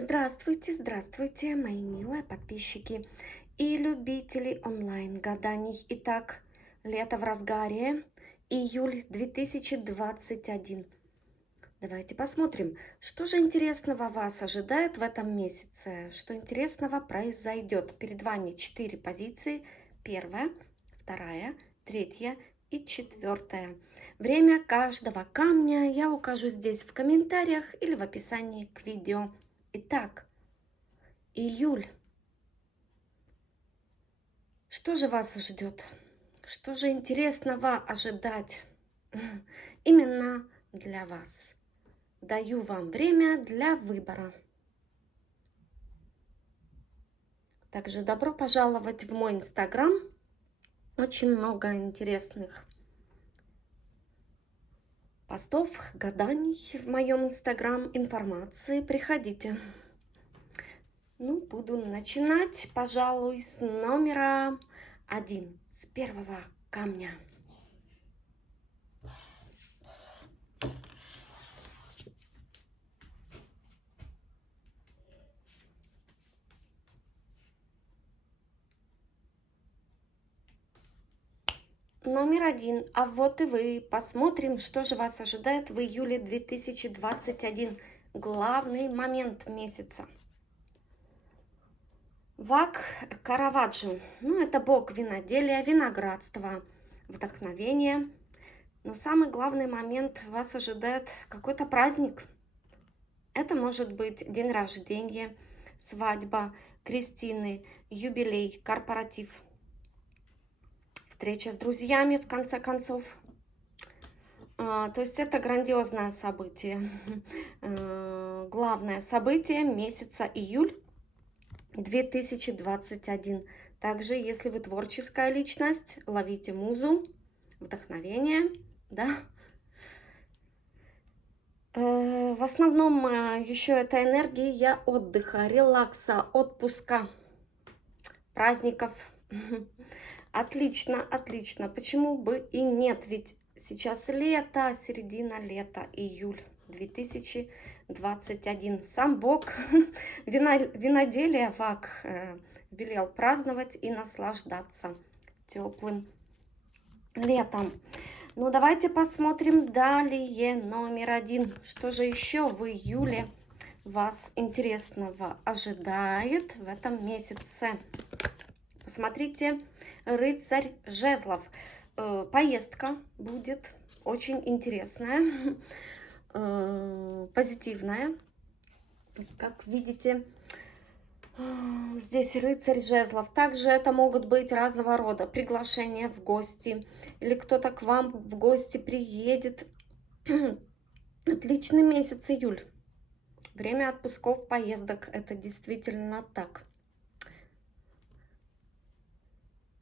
Здравствуйте, здравствуйте, мои милые подписчики и любители онлайн-гаданий. Итак, лето в разгаре, июль 2021. Давайте посмотрим, что же интересного вас ожидает в этом месяце, что интересного произойдет. Перед вами 4 позиции, первая, вторая, третья и четвертая. Время каждого камня я укажу здесь в комментариях или в описании к видео. Итак, июль. Что же вас ждет? Что же интересного ожидать именно для вас? Даю вам время для выбора. Также добро пожаловать в мой инстаграм. Очень много интересных постов, гаданий в моем инстаграм, информации. Приходите. Ну, буду начинать, пожалуй, с номера 1, с первого камня. Номер 1. А вот и вы. Посмотрим, что же вас ожидает в июле 2021. Главный момент месяца. Вак Караваджо. Ну, это бог виноделия, виноградства, вдохновения. Но самый главный момент вас ожидает какой-то праздник. Это может быть день рождения, свадьба, крестины, юбилей, корпоратив. Встреча с друзьями, в конце концов. То есть это грандиозное событие. Главное событие месяца июль 2021. Также, если вы творческая личность, ловите музу, вдохновение, да. В основном еще это энергия отдыха, релакса, отпуска, праздников. Отлично, отлично. Почему бы и нет? Ведь сейчас лето, середина лета, июль 2021. Сам бог виноделия Вак велел праздновать и наслаждаться теплым летом. Ну, давайте посмотрим далее. Номер 1. Что же еще в июле вас интересного ожидает в этом месяце? Посмотрите, рыцарь жезлов. Поездка будет очень интересная, позитивная. Как видите, здесь рыцарь жезлов. Также это могут быть разного рода приглашения в гости. Или кто-то к вам в гости приедет. Отличный месяц июль. Время отпусков, поездок. Это действительно так.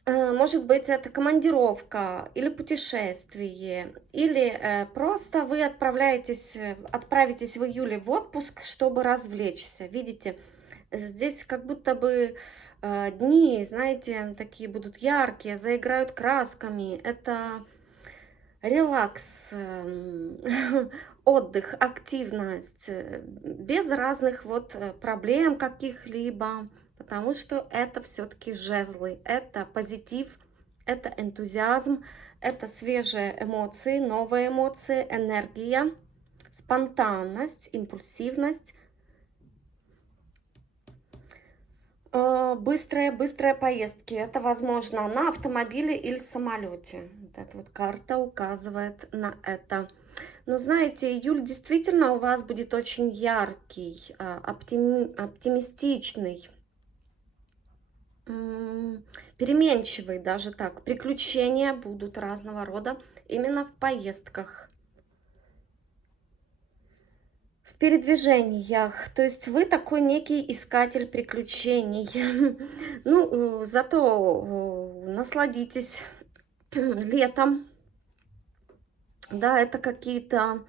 Может быть, это командировка или путешествие, или просто вы отправитесь в июле в отпуск, чтобы развлечься. Видите, здесь как будто бы дни, знаете, такие будут яркие, заиграют красками. Это релакс, отдых, активность, без разных вот проблем каких-либо. Потому что это все-таки жезлы, это позитив, это энтузиазм, это свежие эмоции, новые эмоции, энергия, спонтанность, импульсивность, быстрые поездки. Это возможно на автомобиле или самолете. Вот эта вот карта указывает на это. Но знаете, июль действительно у вас будет очень яркий, оптимистичный, переменчивый даже так. Приключения будут разного рода именно в поездках, в передвижениях. То есть вы такой некий искатель приключений. Ну, зато насладитесь летом. Да, это какие-то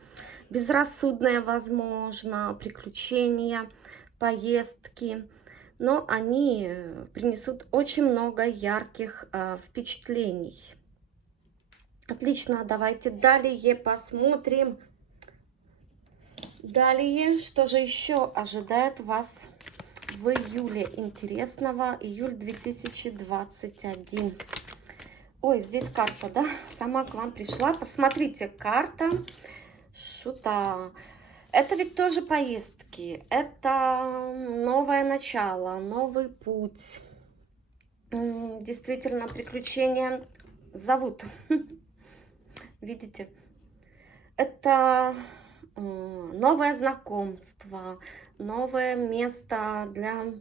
безрассудные, возможно, приключения, поездки. Но они принесут очень много ярких впечатлений. Отлично, давайте далее посмотрим. Далее, что же еще ожидает вас в июле интересного? Июль 2021. Ой, здесь карта, да? Сама к вам пришла. Посмотрите, карта Шута. Это ведь тоже поездки. Это новое начало, новый путь. Действительно, приключения зовут. Видите? Это новое знакомство, новое место для...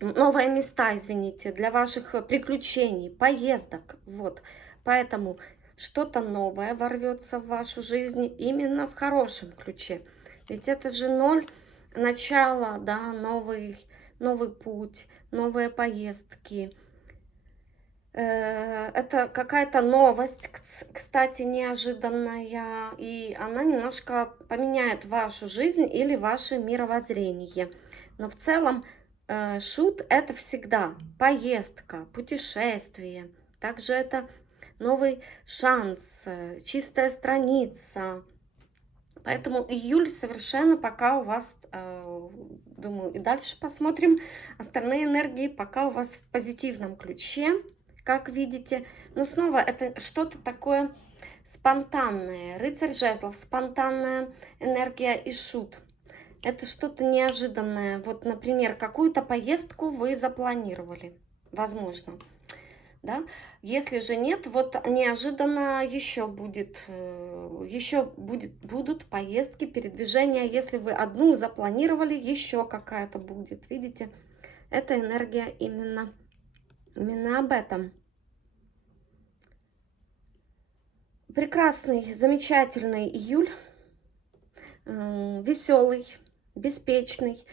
Новые места, извините, для ваших приключений, поездок. Вот. Поэтому что-то новое ворвется в вашу жизнь именно в хорошем ключе. Ведь это же ноль, начало, да, новый путь, новые поездки. Это какая-то новость, кстати, неожиданная, и она немножко поменяет вашу жизнь или ваше мировоззрение. Но в целом шут это всегда поездка, путешествие. Также это новый шанс, чистая страница. Поэтому июль совершенно пока у вас, думаю, и дальше посмотрим остальные энергии, пока у вас в позитивном ключе, как видите. Но снова это что-то такое спонтанное. Рыцарь жезлов, спонтанная энергия и шут. Это что-то неожиданное. Вот, например, какую-то поездку вы запланировали, возможно. Да? Если же нет, вот неожиданно будут поездки, передвижения. Если вы одну запланировали, еще какая-то будет. Видите, это энергия именно об этом. Прекрасный, замечательный июль, веселый, беспечный.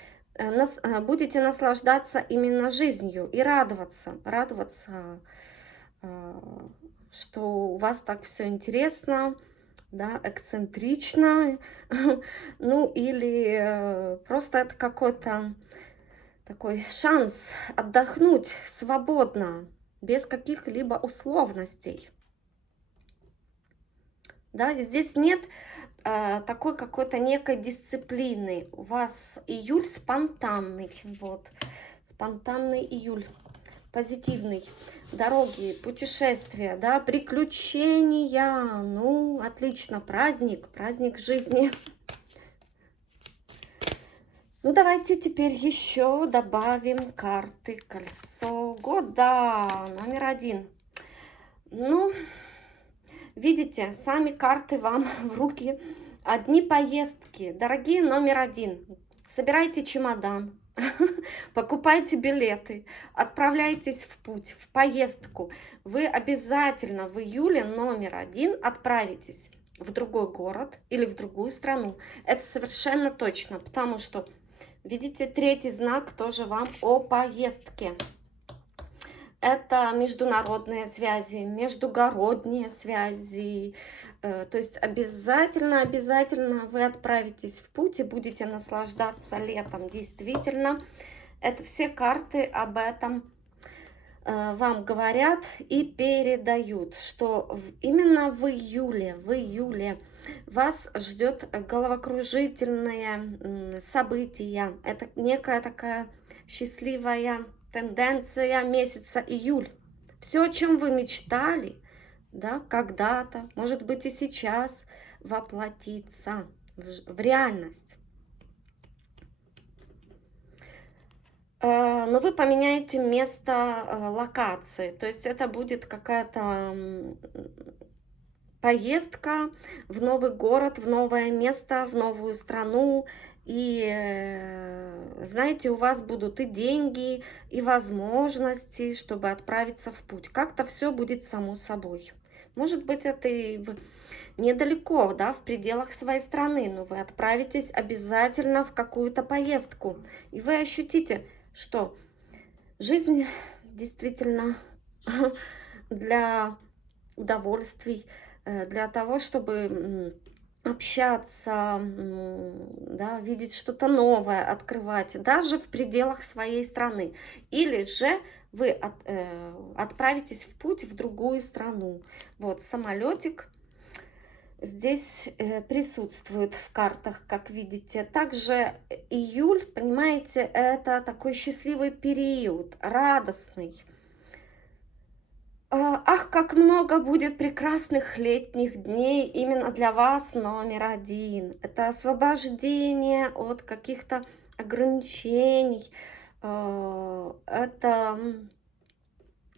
Будете наслаждаться именно жизнью и радоваться, что у вас так все интересно, да, эксцентрично, ну или просто это какой-то такой шанс отдохнуть свободно, без каких-либо условностей. Да, здесь нет такой какой-то некой дисциплины. У вас июль спонтанный, вот, спонтанный июль, позитивный. Дороги, путешествия, да, приключения, ну, отлично, праздник жизни. Ну, давайте теперь еще добавим карты колесо года, номер 1. Ну, видите, сами карты вам в руки. Одни поездки. Дорогие номер 1. Собирайте чемодан, покупайте билеты, отправляйтесь в путь, в поездку. Вы обязательно в июле номер 1 отправитесь в другой город или в другую страну. Это совершенно точно, потому что, видите, третий знак тоже вам о поездке. Это международные связи, междугородние связи. То есть обязательно вы отправитесь в путь и будете наслаждаться летом. Действительно, это все карты об этом вам говорят и передают, что именно в июле вас ждет головокружительное событие. Это некая такая счастливая тенденция месяца июль. Все, о чем вы мечтали, да, когда-то, может быть и сейчас, воплотится в реальность. Но вы поменяете место локации, то есть это будет какая-то поездка в новый город, в новое место, в новую страну. И, знаете, у вас будут и деньги, и возможности, чтобы отправиться в путь. Как-то все будет само собой. Может быть, это и недалеко, да, в пределах своей страны, но вы отправитесь обязательно в какую-то поездку. И вы ощутите, что жизнь действительно для удовольствий, для того, чтобы общаться, да, видеть что-то новое, открывать, даже в пределах своей страны. Или же вы отправитесь в путь в другую страну. Вот, самолетик, здесь присутствует в картах, как видите. Также июль, понимаете, это такой счастливый период, радостный. Ах, как много будет прекрасных летних дней именно для вас номер один. Это освобождение от каких-то ограничений. Это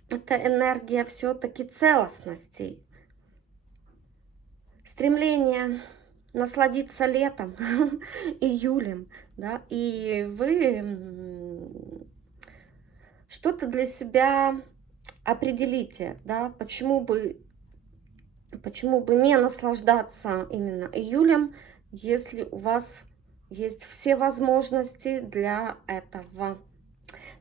энергия все-таки целостности. Стремление насладиться летом, июлем, да, и вы что-то для себя определите, да, почему бы не наслаждаться именно июлем, если у вас есть все возможности для этого.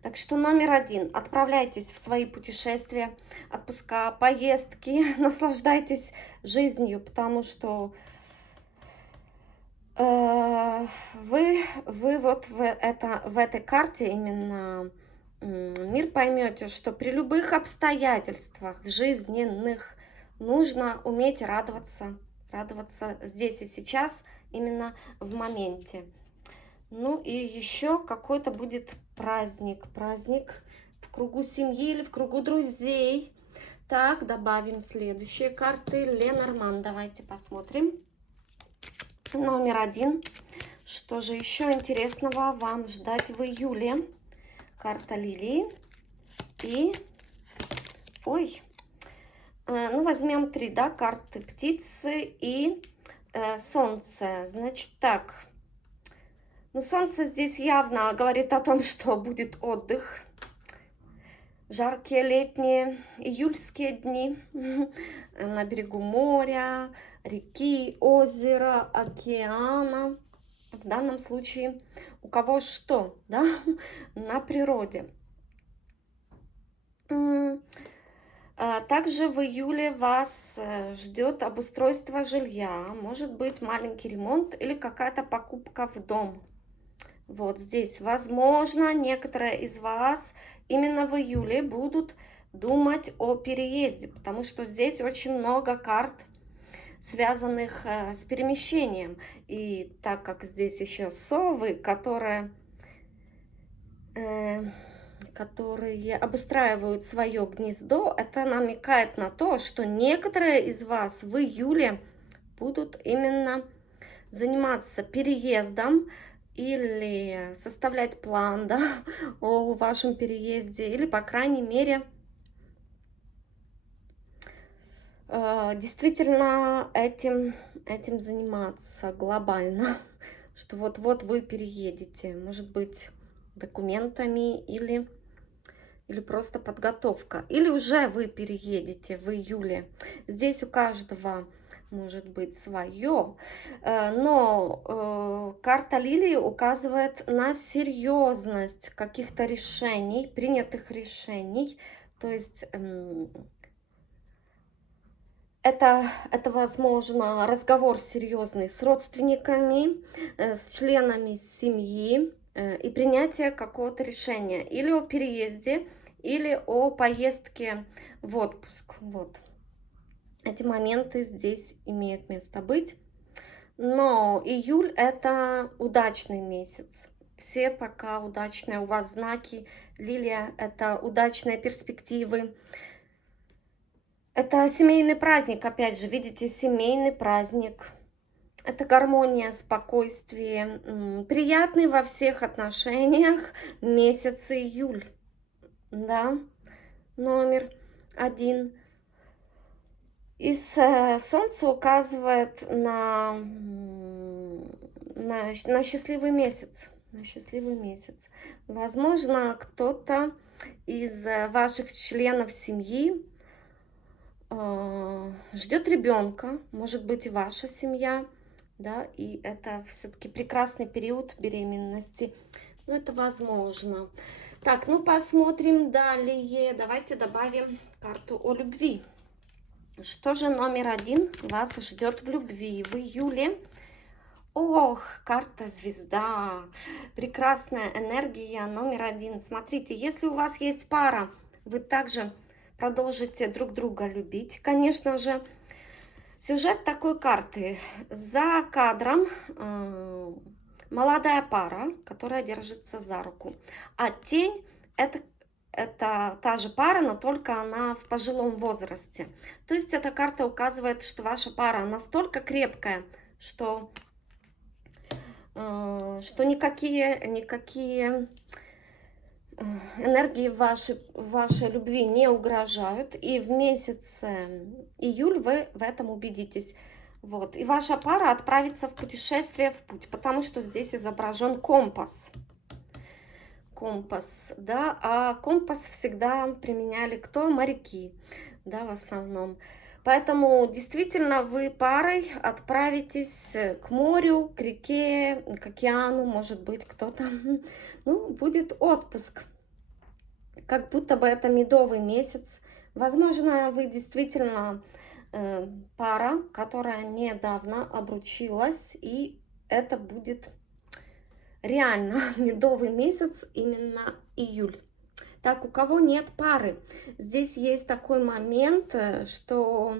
Так что номер один: отправляйтесь в свои путешествия, отпуска, поездки, наслаждайтесь жизнью, потому что вы вот в этой карте именно мир поймете, что при любых обстоятельствах жизненных нужно уметь радоваться здесь и сейчас, именно в моменте. Ну и еще какой-то будет праздник в кругу семьи или в кругу друзей. Так, добавим следующие карты. Ленорман, давайте посмотрим. Номер один. Что же еще интересного вам ждать в июле? Карта лилии и... Ой, ну возьмем 3, да, карты птицы и солнце. Значит так, ну солнце здесь явно говорит о том, что будет отдых. Жаркие летние июльские дни на берегу моря, реки, озера, океана. В данном случае у кого что, да, на природе. Также в июле вас ждет обустройство жилья, может быть маленький ремонт или какая-то покупка в дом. Вот здесь, возможно, некоторые из вас именно в июле будут думать о переезде, потому что здесь очень много карт, связанных с перемещением. И так как здесь еще совы, которые обустраивают свое гнездо, это намекает на то, что некоторые из вас в июле будут именно заниматься переездом или составлять план, да, о вашем переезде, или, по крайней мере, действительно этим заниматься глобально, что вот-вот вы переедете, может быть, документами или просто подготовка, или уже вы переедете в июле. Здесь у каждого может быть свое, но карта лилии указывает на серьезность каких-то решений, принятых решений, то есть это возможно, разговор серьезный с родственниками, с членами семьи и принятие какого-то решения или о переезде, или о поездке в отпуск. Вот. Эти моменты здесь имеют место быть. Но июль – это удачный месяц. Все пока удачные у вас знаки. Лилия – это удачные перспективы. Это семейный праздник, опять же, видите, семейный праздник. Это гармония, спокойствие, приятный во всех отношениях месяц июль, да, номер один. И солнце указывает на счастливый месяц, Возможно, кто-то из ваших членов семьи ждет ребенка, может быть, и ваша семья, да, и это все-таки прекрасный период беременности, но это возможно. Так, ну посмотрим далее, давайте добавим карту о любви. Что же номер один вас ждет в любви в июле? Ох, карта звезда, прекрасная энергия номер один. Смотрите, если у вас есть пара, вы также продолжите друг друга любить, конечно же. Сюжет такой карты. За кадром молодая пара, которая держится за руку. А тень это та же пара, но только она в пожилом возрасте. То есть эта карта указывает, что ваша пара настолько крепкая, что никакие энергии вашей любви не угрожают. И в месяц июль вы в этом убедитесь. Вот. И ваша пара отправится в путешествие в путь, потому что здесь изображен компас. Компас, да, а компас всегда применяли кто? Моряки, да, в основном. Поэтому действительно вы парой отправитесь к морю, к реке, к океану, может быть, кто-то, ну, будет отпуск. Как будто бы это медовый месяц. Возможно, вы действительно пара, которая недавно обручилась, и это будет реально медовый месяц, именно июль. Так, у кого нет пары, здесь есть такой момент, что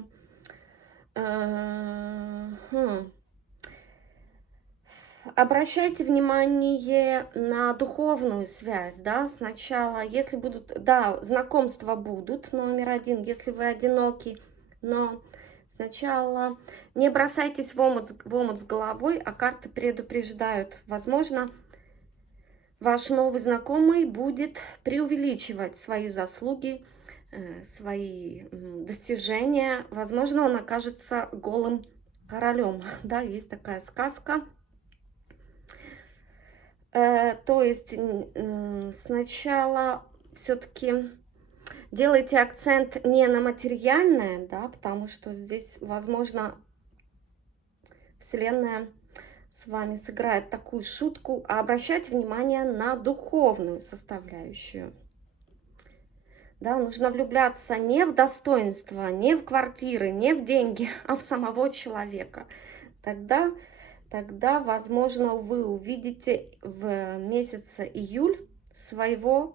обращайте внимание на духовную связь, да, сначала, если будут, да, знакомства будут, номер один, если вы одиноки, но сначала не бросайтесь в омут с головой, а карты предупреждают, возможно, ваш новый знакомый будет преувеличивать свои заслуги, свои достижения. Возможно, он окажется голым королем. Да, есть такая сказка. То есть сначала все-таки делайте акцент не на материальное, да, потому что здесь, возможно, Вселенная с вами сыграет такую шутку, а обращайте внимание на духовную составляющую. Да, нужно влюбляться не в достоинство, не в квартиры, не в деньги, а в самого человека. Тогда, возможно, вы увидите в месяце июль своего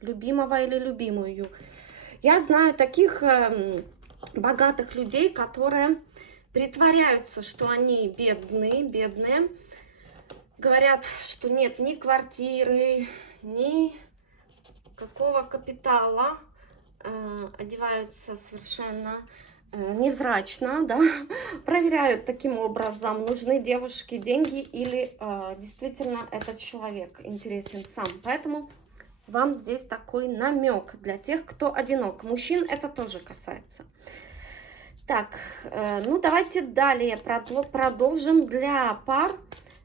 любимого или любимую. Я знаю таких богатых людей, которые притворяются, что они бедные, говорят, что нет ни квартиры, ни какого капитала, одеваются совершенно невзрачно, да, проверяют таким образом, нужны девушке деньги или действительно этот человек интересен сам. Поэтому вам здесь такой намек для тех, кто одинок. Мужчин это тоже касается. Так, ну давайте далее продолжим для пар.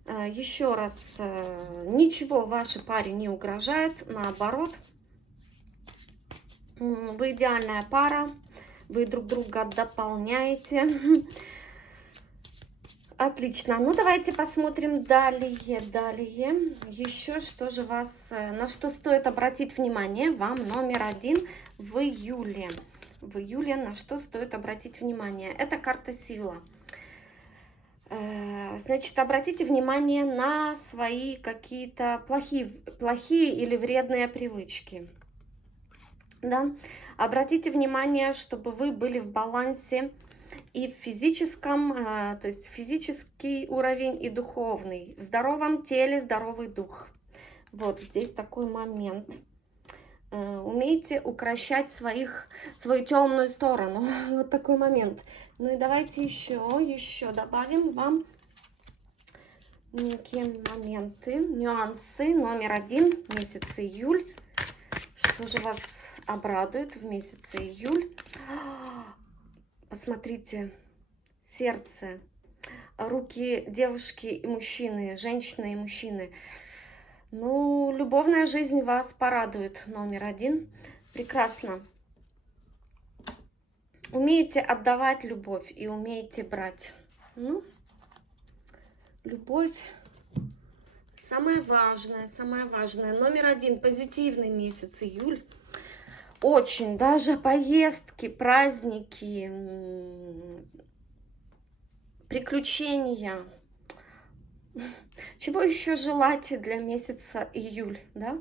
Еще раз, ничего вашей паре не угрожает, наоборот, вы идеальная пара, вы друг друга дополняете. Отлично, ну давайте посмотрим далее. Еще что же вас, на что стоит обратить внимание вам номер один в июле. В июле на что стоит обратить внимание? Это карта сила. Значит, обратите внимание на свои какие-то плохие или вредные привычки. Да? Обратите внимание, чтобы вы были в балансе и в физическом, то есть физический уровень и духовный. В здоровом теле здоровый дух. Вот здесь такой момент. Умейте укрощать свою темную сторону. Вот такой момент. Ну и давайте еще добавим вам некие моменты, нюансы. Номер один, месяц июль. Что же вас обрадует в месяце июль? Посмотрите, сердце, руки девушки и мужчины, женщины и мужчины. Ну, любовная жизнь вас порадует, номер один. Прекрасно. Умеете отдавать любовь и умеете брать. Ну, любовь самое важное, самое важное. Номер один, позитивный месяц июль. Очень, даже поездки, праздники, приключения. Чего еще желать для месяца июль, да?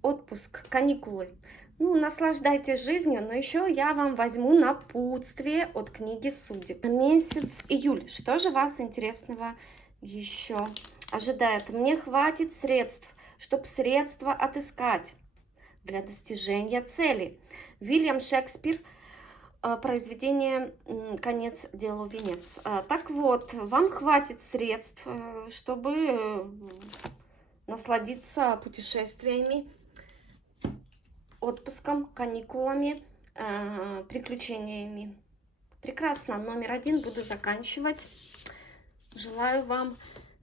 Отпуск, каникулы. Ну, наслаждайтесь жизнью, но еще я вам возьму напутствие от книги Судеб. Месяц июль. Что же вас интересного еще ожидает? Мне хватит средств, чтобы средства отыскать для достижения цели. Вильям Шекспир, произведение «Конец делу венец». Так вот, вам хватит средств, чтобы насладиться путешествиями, отпуском, каникулами, приключениями. Прекрасно. Номер 1 буду заканчивать. Желаю вам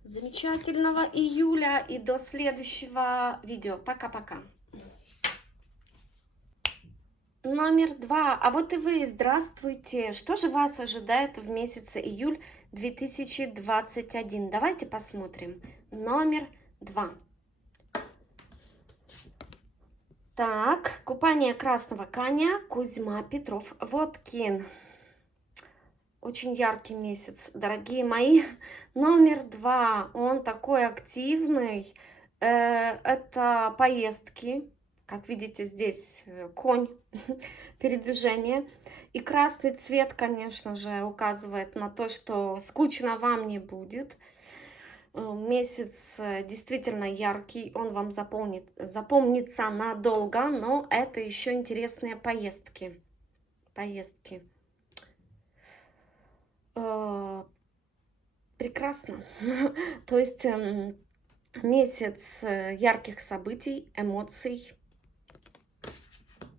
замечательного июля и до следующего видео. Пока-пока. Номер 2. А вот и вы. Здравствуйте. Что же вас ожидает в месяце июль 2021? Давайте посмотрим. Номер 2. Так, купание красного коня, Кузьма Петров Водкин. Очень яркий месяц, дорогие мои. Номер 2, он такой активный. Это поездки. Как видите, здесь конь, передвижение. И красный цвет, конечно же, указывает на то, что скучно вам не будет. Месяц действительно яркий, он вам запомнится надолго, но это еще интересные поездки. Прекрасно. То есть месяц ярких событий, эмоций,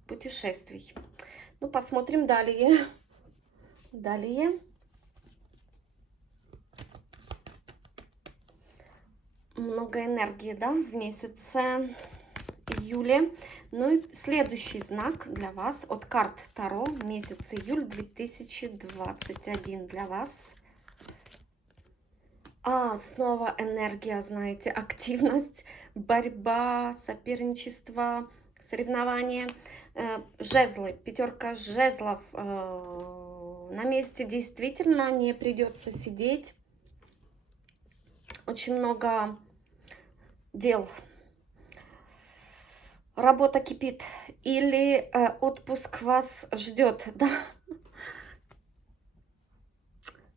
путешествий. Ну, посмотрим далее. Много энергии, да, в месяце июле. Ну и следующий знак для вас от карт Таро, месяц июль 2021 для вас. Снова энергия, знаете, активность, борьба, соперничество, соревнования. Жезлы, 5 жезлов на месте действительно не придется сидеть. Очень много дел. Работа кипит. Или отпуск вас ждет, да?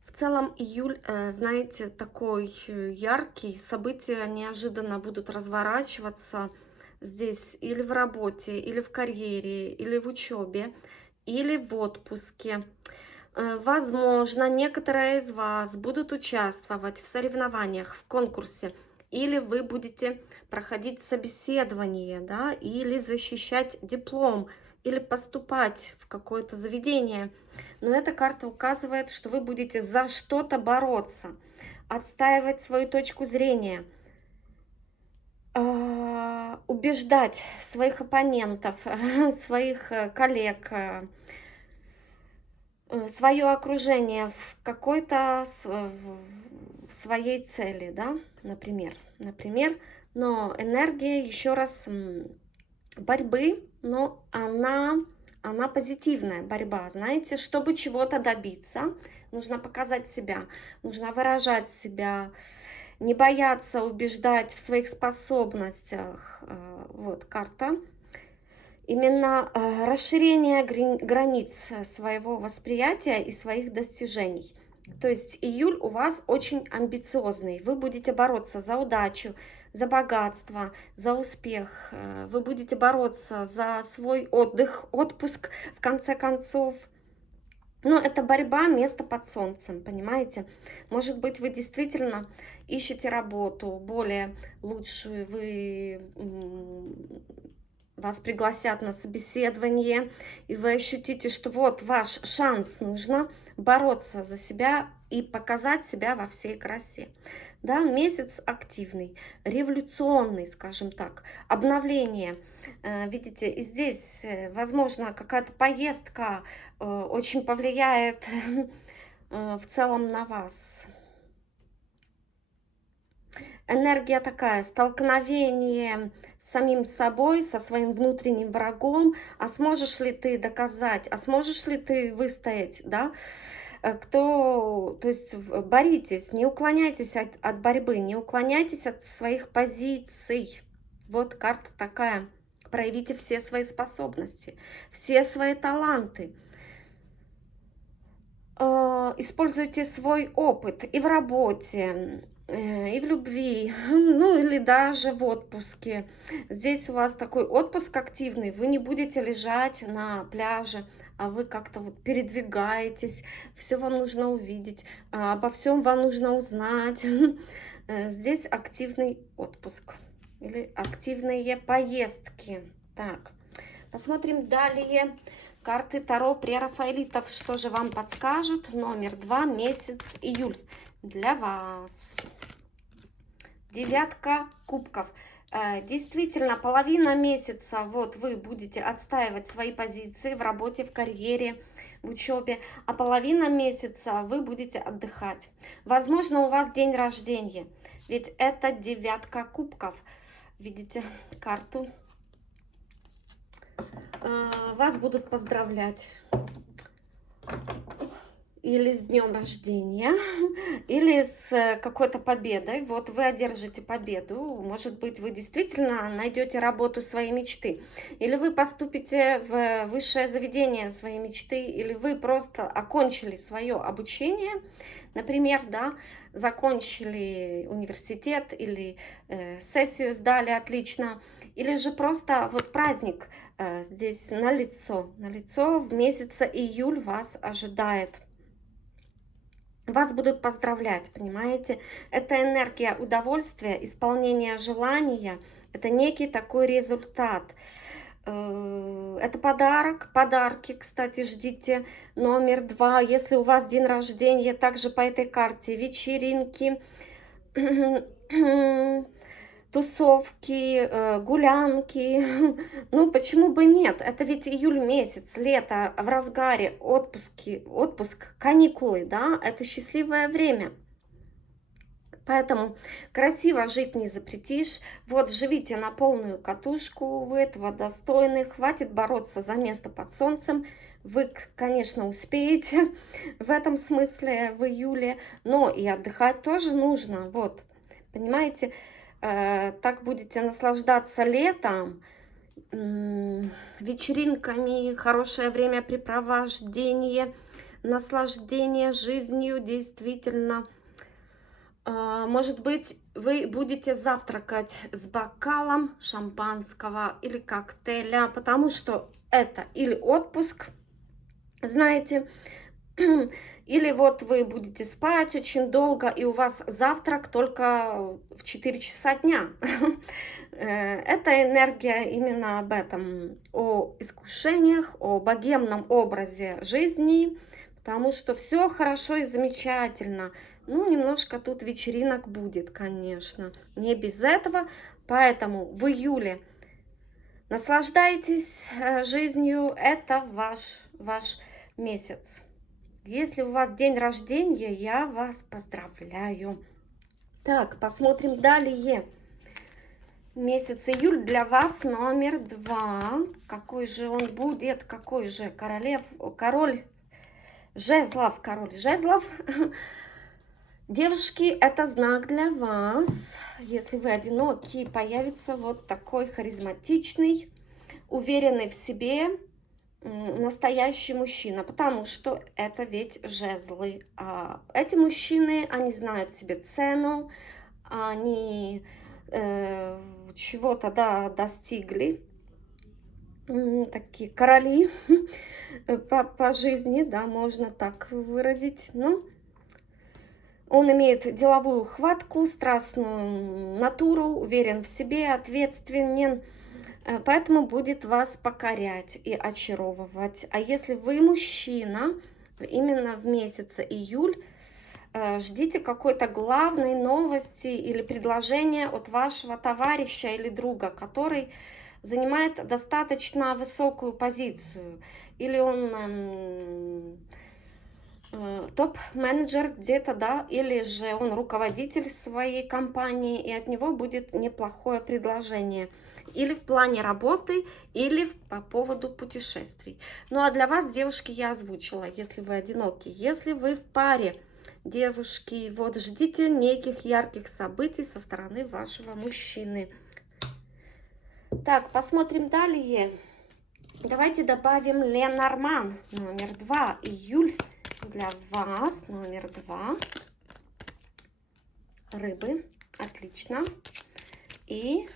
В целом июль, знаете, такой яркий. События неожиданно будут разворачиваться здесь или в работе, или в карьере, или в учебе, или в отпуске. Возможно, некоторые из вас будут участвовать в соревнованиях, в конкурсе, или вы будете проходить собеседование, да, или защищать диплом, или поступать в какое-то заведение. Но эта карта указывает, что вы будете за что-то бороться, отстаивать свою точку зрения, убеждать своих оппонентов, своих коллег, свое окружение в какой-то своей цели, да, например, но энергия, еще раз, борьбы, но она позитивная борьба, знаете, чтобы чего-то добиться, нужно показать себя, нужно выражать себя, не бояться убеждать в своих способностях. Вот карта. Именно расширение границ своего восприятия и своих достижений. То есть июль у вас очень амбициозный. Вы будете бороться за удачу, за богатство, за успех. Вы будете бороться за свой отдых, отпуск, в конце концов. Но это борьба, место под солнцем, понимаете? Может быть, вы действительно ищете работу более лучшую, вас пригласят на собеседование, и вы ощутите, что вот ваш шанс, нужно бороться за себя и показать себя во всей красе. Да, месяц активный, революционный, скажем так, обновление. Видите, и здесь, возможно, какая-то поездка очень повлияет в целом на вас. Энергия такая, столкновение с самим собой, со своим внутренним врагом. А сможешь ли ты доказать, а сможешь ли ты выстоять, да? То есть боритесь, не уклоняйтесь от борьбы, не уклоняйтесь от своих позиций. Вот карта такая, проявите все свои способности, все свои таланты. Используйте свой опыт и в работе, и в любви, ну или даже в отпуске. Здесь у вас такой отпуск активный, вы не будете лежать на пляже, а вы как-то вот передвигаетесь, все вам нужно увидеть, обо всем вам нужно узнать. Здесь активный отпуск или активные поездки. Так, посмотрим далее. Карты Таро прерафаэлитов, что же вам подскажут? Номер 2, месяц июль для вас. Девятка кубков. Действительно, половина месяца вот вы будете отстаивать свои позиции в работе, в карьере, в учебе, а половина месяца вы будете отдыхать. Возможно, у вас день рождения, ведь это девятка кубков. Видите карту? Вас будут поздравлять или с днем рождения, или с какой-то победой. Вот вы одержите победу. Может быть, вы действительно найдете работу своей мечты, или вы поступите в высшее заведение своей мечты, или вы просто окончили свое обучение, например, да, закончили университет или сессию сдали отлично, или же просто вот праздник здесь налицо в месяце июль вас ожидает. Вас будут поздравлять, понимаете? Это энергия удовольствия, исполнения желания. Это некий такой результат. Это подарок. Подарки, кстати, ждите. Номер 2. Если у вас день рождения, также по этой карте вечеринки, тусовки, гулянки. Ну, почему бы нет? Это ведь июль месяц, лето, в разгаре, отпуск, каникулы, да? Это счастливое время. Поэтому красиво жить не запретишь. Вот живите на полную катушку, вы этого достойны. Хватит бороться за место под солнцем. Вы, конечно, успеете в этом смысле в июле, но и отдыхать тоже нужно. Вот, понимаете? Так будете наслаждаться летом, вечеринками, хорошее времяпрепровождение, наслаждение жизнью действительно. Может быть, вы будете завтракать с бокалом шампанского или коктейля, потому что это или отпуск, знаете, или вот вы будете спать очень долго, и у вас завтрак только в 4 часа дня. Это энергия именно об этом, о искушениях, о богемном образе жизни, потому что все хорошо и замечательно. Ну, немножко тут вечеринок будет, конечно, не без этого. Поэтому в июле наслаждайтесь жизнью, это ваш месяц. Если у вас день рождения, я вас поздравляю. Так, посмотрим далее. Месяц июль для вас номер 2. Какой же он будет? Какой же король жезлов, король жезлов. Девушки, это знак для вас. Если вы одиноки, появится вот такой харизматичный, уверенный в себе, настоящий мужчина, потому что это ведь жезлы. Эти мужчины, они знают себе цену, они чего-то достигли, такие короли по жизни, да, можно так выразить. Но он имеет деловую хватку, страстную натуру, уверен в себе, ответственен. Поэтому будет вас покорять и очаровывать. А если вы мужчина, именно в месяце июль, ждите какой-то главной новости или предложения от вашего товарища или друга, который занимает достаточно высокую позицию. Или он топ-менеджер где-то, да, или же он руководитель своей компании, и от него будет неплохое предложение. Или в плане работы, или по поводу путешествий. Ну а для вас, девушки, я озвучила, если вы одиноки. Если вы в паре, девушки, вот ждите неких ярких событий со стороны вашего мужчины. Так, посмотрим далее. Давайте добавим Ленорман номер 2. Июль для вас номер 2. Рыбы. Отлично. И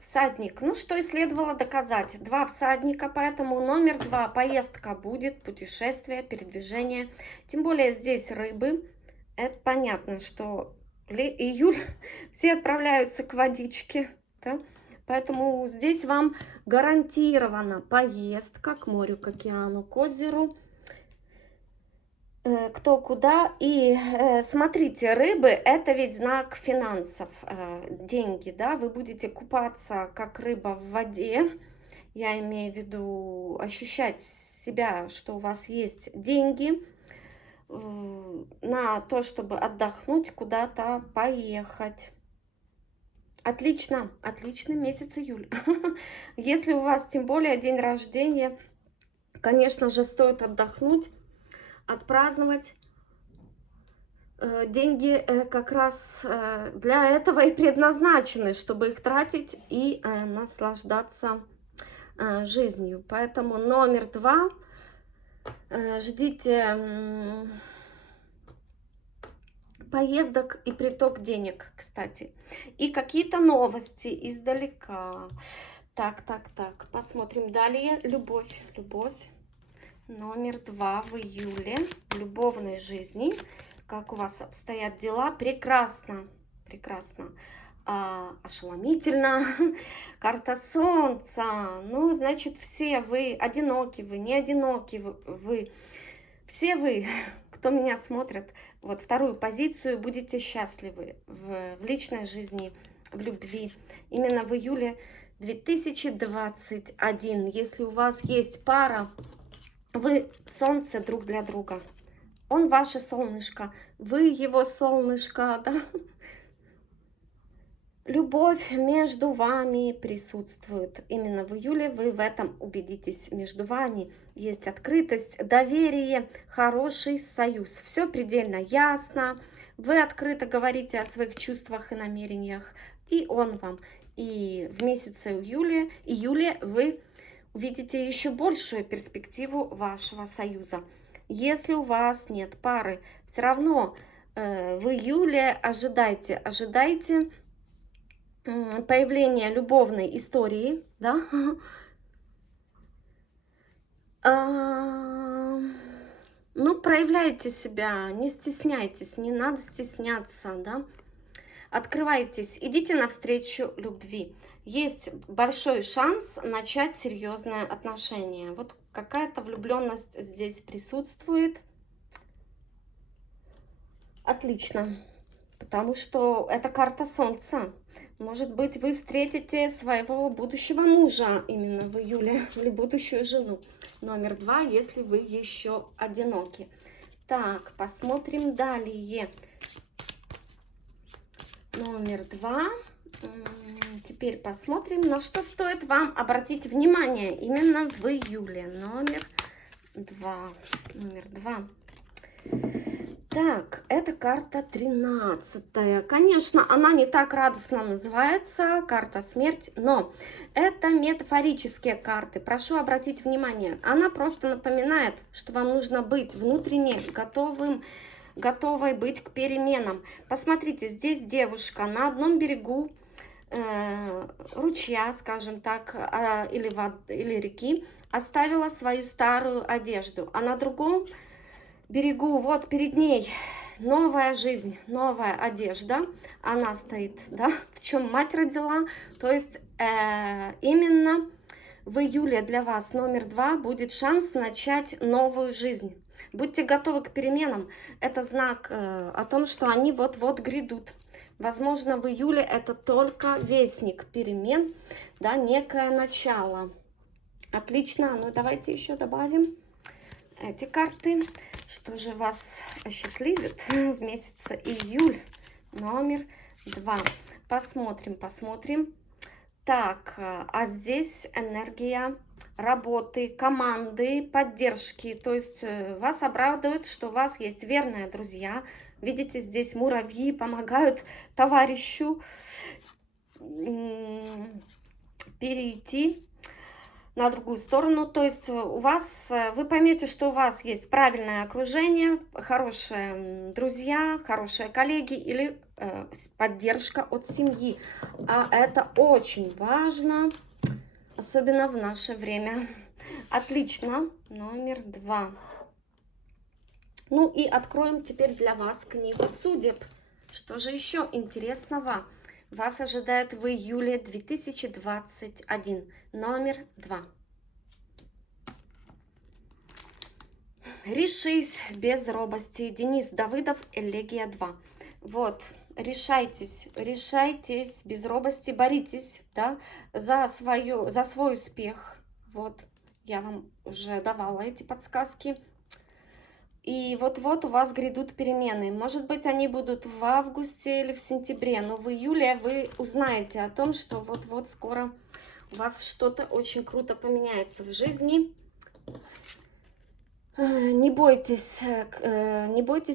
всадник. Ну, что и следовало доказать. 2 всадника, поэтому номер 2. Поездка будет, путешествие, передвижение. Тем более здесь рыбы. Это понятно, что июль все отправляются к водичке. Да? Поэтому здесь вам гарантирована поездка к морю, к океану, к озеру. Кто куда. И смотрите, рыбы это ведь знак финансов, деньги, да, вы будете купаться как рыба в воде, я имею в виду ощущать себя, что у вас есть деньги на то, чтобы отдохнуть, куда-то поехать. Отлично, отличный месяц июль. Если у вас тем более день рождения, конечно же, стоит отдохнуть, отпраздновать. Деньги как раз для этого и предназначены, чтобы их тратить и наслаждаться жизнью. Поэтому номер 2. Ждите поездок и приток денег, кстати. И какие-то новости издалека. Так. Посмотрим далее. Любовь. Номер 2 в июле. В любовной жизни. Как у вас обстоят дела? Прекрасно. Ошеломительно. Карта Солнца. Ну, значит, все вы одиноки, вы не одиноки, вы все вы, кто меня смотрит, вот вторую позицию, будете счастливы в личной жизни, в любви. Именно в июле 2021. Если у вас есть пара, вы солнце друг для друга. Он ваше солнышко, вы его солнышко, да? Любовь между вами присутствует. Именно в июле вы в этом убедитесь. Между вами есть открытость, доверие, хороший союз. Все предельно ясно. Вы открыто говорите о своих чувствах и намерениях. И он вам. И в месяце июле вы увидите еще большую перспективу вашего союза. Если у вас нет пары, все равно в июле ожидайте появления любовной истории, да? Ну, проявляйте себя, не стесняйтесь, не надо стесняться, да? Открывайтесь, идите навстречу любви. Есть большой шанс начать серьезное отношение. Вот какая-то влюбленность здесь присутствует. Отлично, потому что это карта Солнца. Может быть, вы встретите своего будущего мужа именно в июле, или будущую жену. Номер 2, если вы еще одиноки. Так, посмотрим далее. Номер 2. Теперь посмотрим, на что стоит вам обратить внимание именно в июле. Номер 2. Так, это карта 13-я. Конечно, она не так радостно называется, карта смерть, но это метафорические карты. Прошу обратить внимание, она просто напоминает, что вам нужно быть внутренне готовой быть к переменам. Посмотрите, здесь девушка на одном берегу ручья, скажем так, или реки, оставила свою старую одежду, а на другом берегу, вот перед ней новая жизнь, новая одежда, она стоит, да, в чем мать родила, то есть именно в июле для вас номер 2 будет шанс начать новую жизнь. Будьте готовы к переменам, это знак о том, что они вот-вот грядут. Возможно, в июле это только вестник перемен, да, некое начало. Отлично, ну давайте еще добавим эти карты. Что же вас осчастливит в месяце июль? Номер 2. Посмотрим. Так, а здесь энергия работы, команды, поддержки. То есть вас обрадует, что у вас есть верные друзья. Видите, здесь муравьи помогают товарищу. перейти на другую сторону. То есть у вас, вы поймете, что у вас есть правильное окружение, хорошие друзья, хорошие коллеги или поддержка от семьи. А это очень важно, особенно в наше время. Отлично. Номер 2. Ну и откроем теперь для вас книгу судеб. Что же еще интересного вас ожидает в июле 2021? Номер 2. Решись без робости. Денис Давыдов, Элегия 2. Вот, решайтесь, решайтесь без робости, боритесь, да, за свой успех. Вот, я вам уже давала эти подсказки. И вот-вот у вас грядут перемены. Может быть, они будут в августе или в сентябре, но в июле вы узнаете о том, что вот-вот скоро у вас что-то очень круто поменяется в жизни. Не бойтесь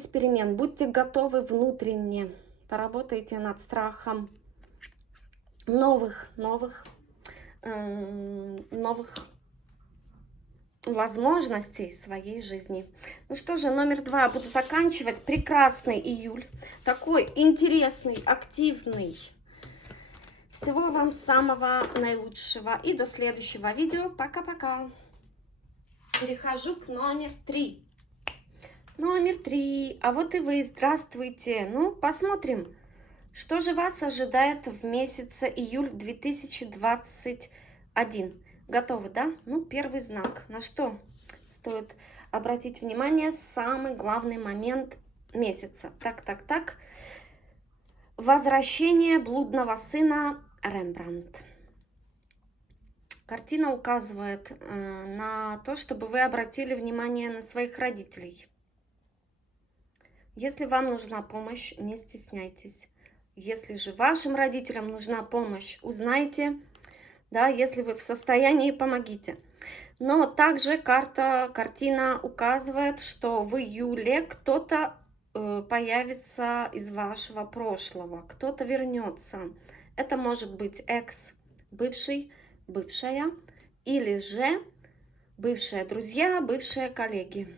перемен, будьте готовы внутренне, поработайте над страхом новых возможностей своей жизни. Ну что же, номер 2, буду заканчивать. Прекрасный июль, такой интересный, активный. Всего вам самого наилучшего и до следующего видео. Пока-пока. Перехожу к номер 3. Номер 3. А вот и вы. Здравствуйте. Ну, посмотрим, что же вас ожидает в месяце июль 2021. Готовы, да? Ну, первый знак. На что стоит обратить внимание? Самый главный момент месяца. Так. Возвращение блудного сына Рембрандт. Картина указывает на то, чтобы вы обратили внимание на своих родителей. Если вам нужна помощь, не стесняйтесь. Если же вашим родителям нужна помощь, узнайте. Да, если вы в состоянии, помогите. Но также картина указывает, что в июле кто-то появится из вашего прошлого, кто-то вернется. Это может быть экс, бывший, бывшая, или же бывшие друзья, бывшие коллеги.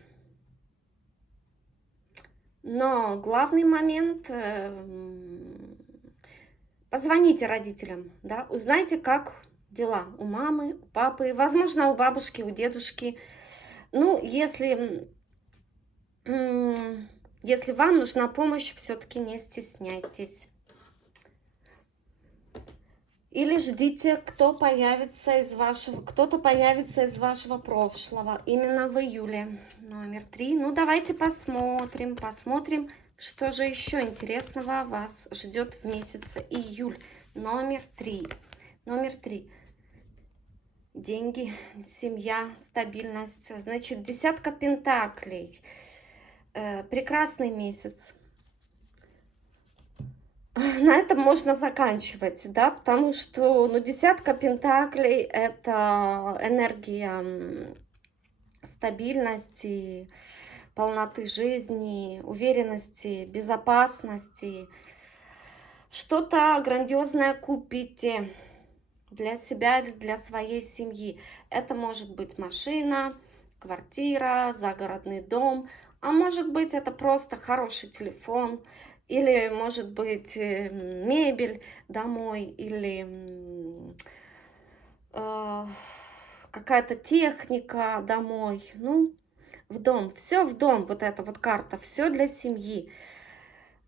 Но главный момент, позвоните родителям, да, узнайте, как дела у мамы, у папы, возможно, у бабушки, у дедушки. Ну, если вам нужна помощь, все-таки не стесняйтесь. Или ждите, кто-то появится из вашего прошлого, именно в июле. Номер 3. Ну, давайте посмотрим, что же еще интересного вас ждет в месяце июль. Номер 3. Деньги, семья, стабильность. Значит, десятка пентаклей. Прекрасный месяц. На этом можно заканчивать, да, потому что, ну, десятка пентаклей – это энергия стабильности, полноты жизни, уверенности, безопасности. Что-то грандиозное купите для себя или для своей семьи. Это может быть машина, квартира, загородный дом, а может быть это просто хороший телефон, или может быть мебель домой, или какая-то техника домой, ну, в дом, все в дом, вот эта вот карта, все для семьи.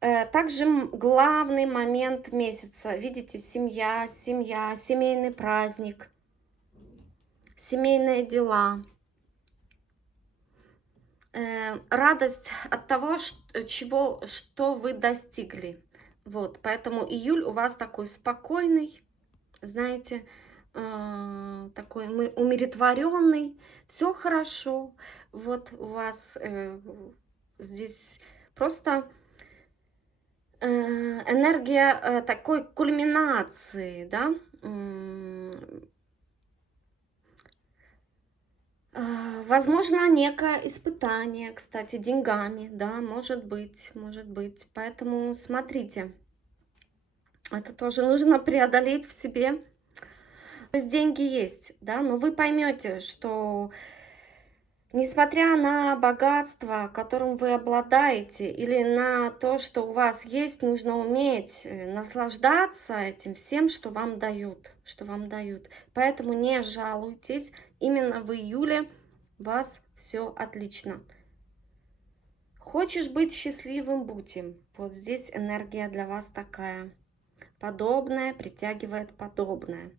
Также главный момент месяца, видите, семья, семейный праздник, семейные дела, радость от того, что вы достигли. Вот, поэтому июль у вас такой спокойный, знаете, такой умиротворенный, все хорошо. Вот у вас здесь просто энергия такой кульминации, да, возможно, некое испытание, кстати, деньгами, да, может быть, поэтому смотрите, это тоже нужно преодолеть в себе, То есть деньги есть, да, но вы поймете, что несмотря на богатство, которым вы обладаете, или на то, что у вас есть, нужно уметь наслаждаться этим всем, что вам дают, что вам дают. Поэтому не жалуйтесь, именно в июле у вас все отлично. Хочешь быть счастливым, будь им. Вот здесь энергия для вас такая. Подобное притягивает подобное.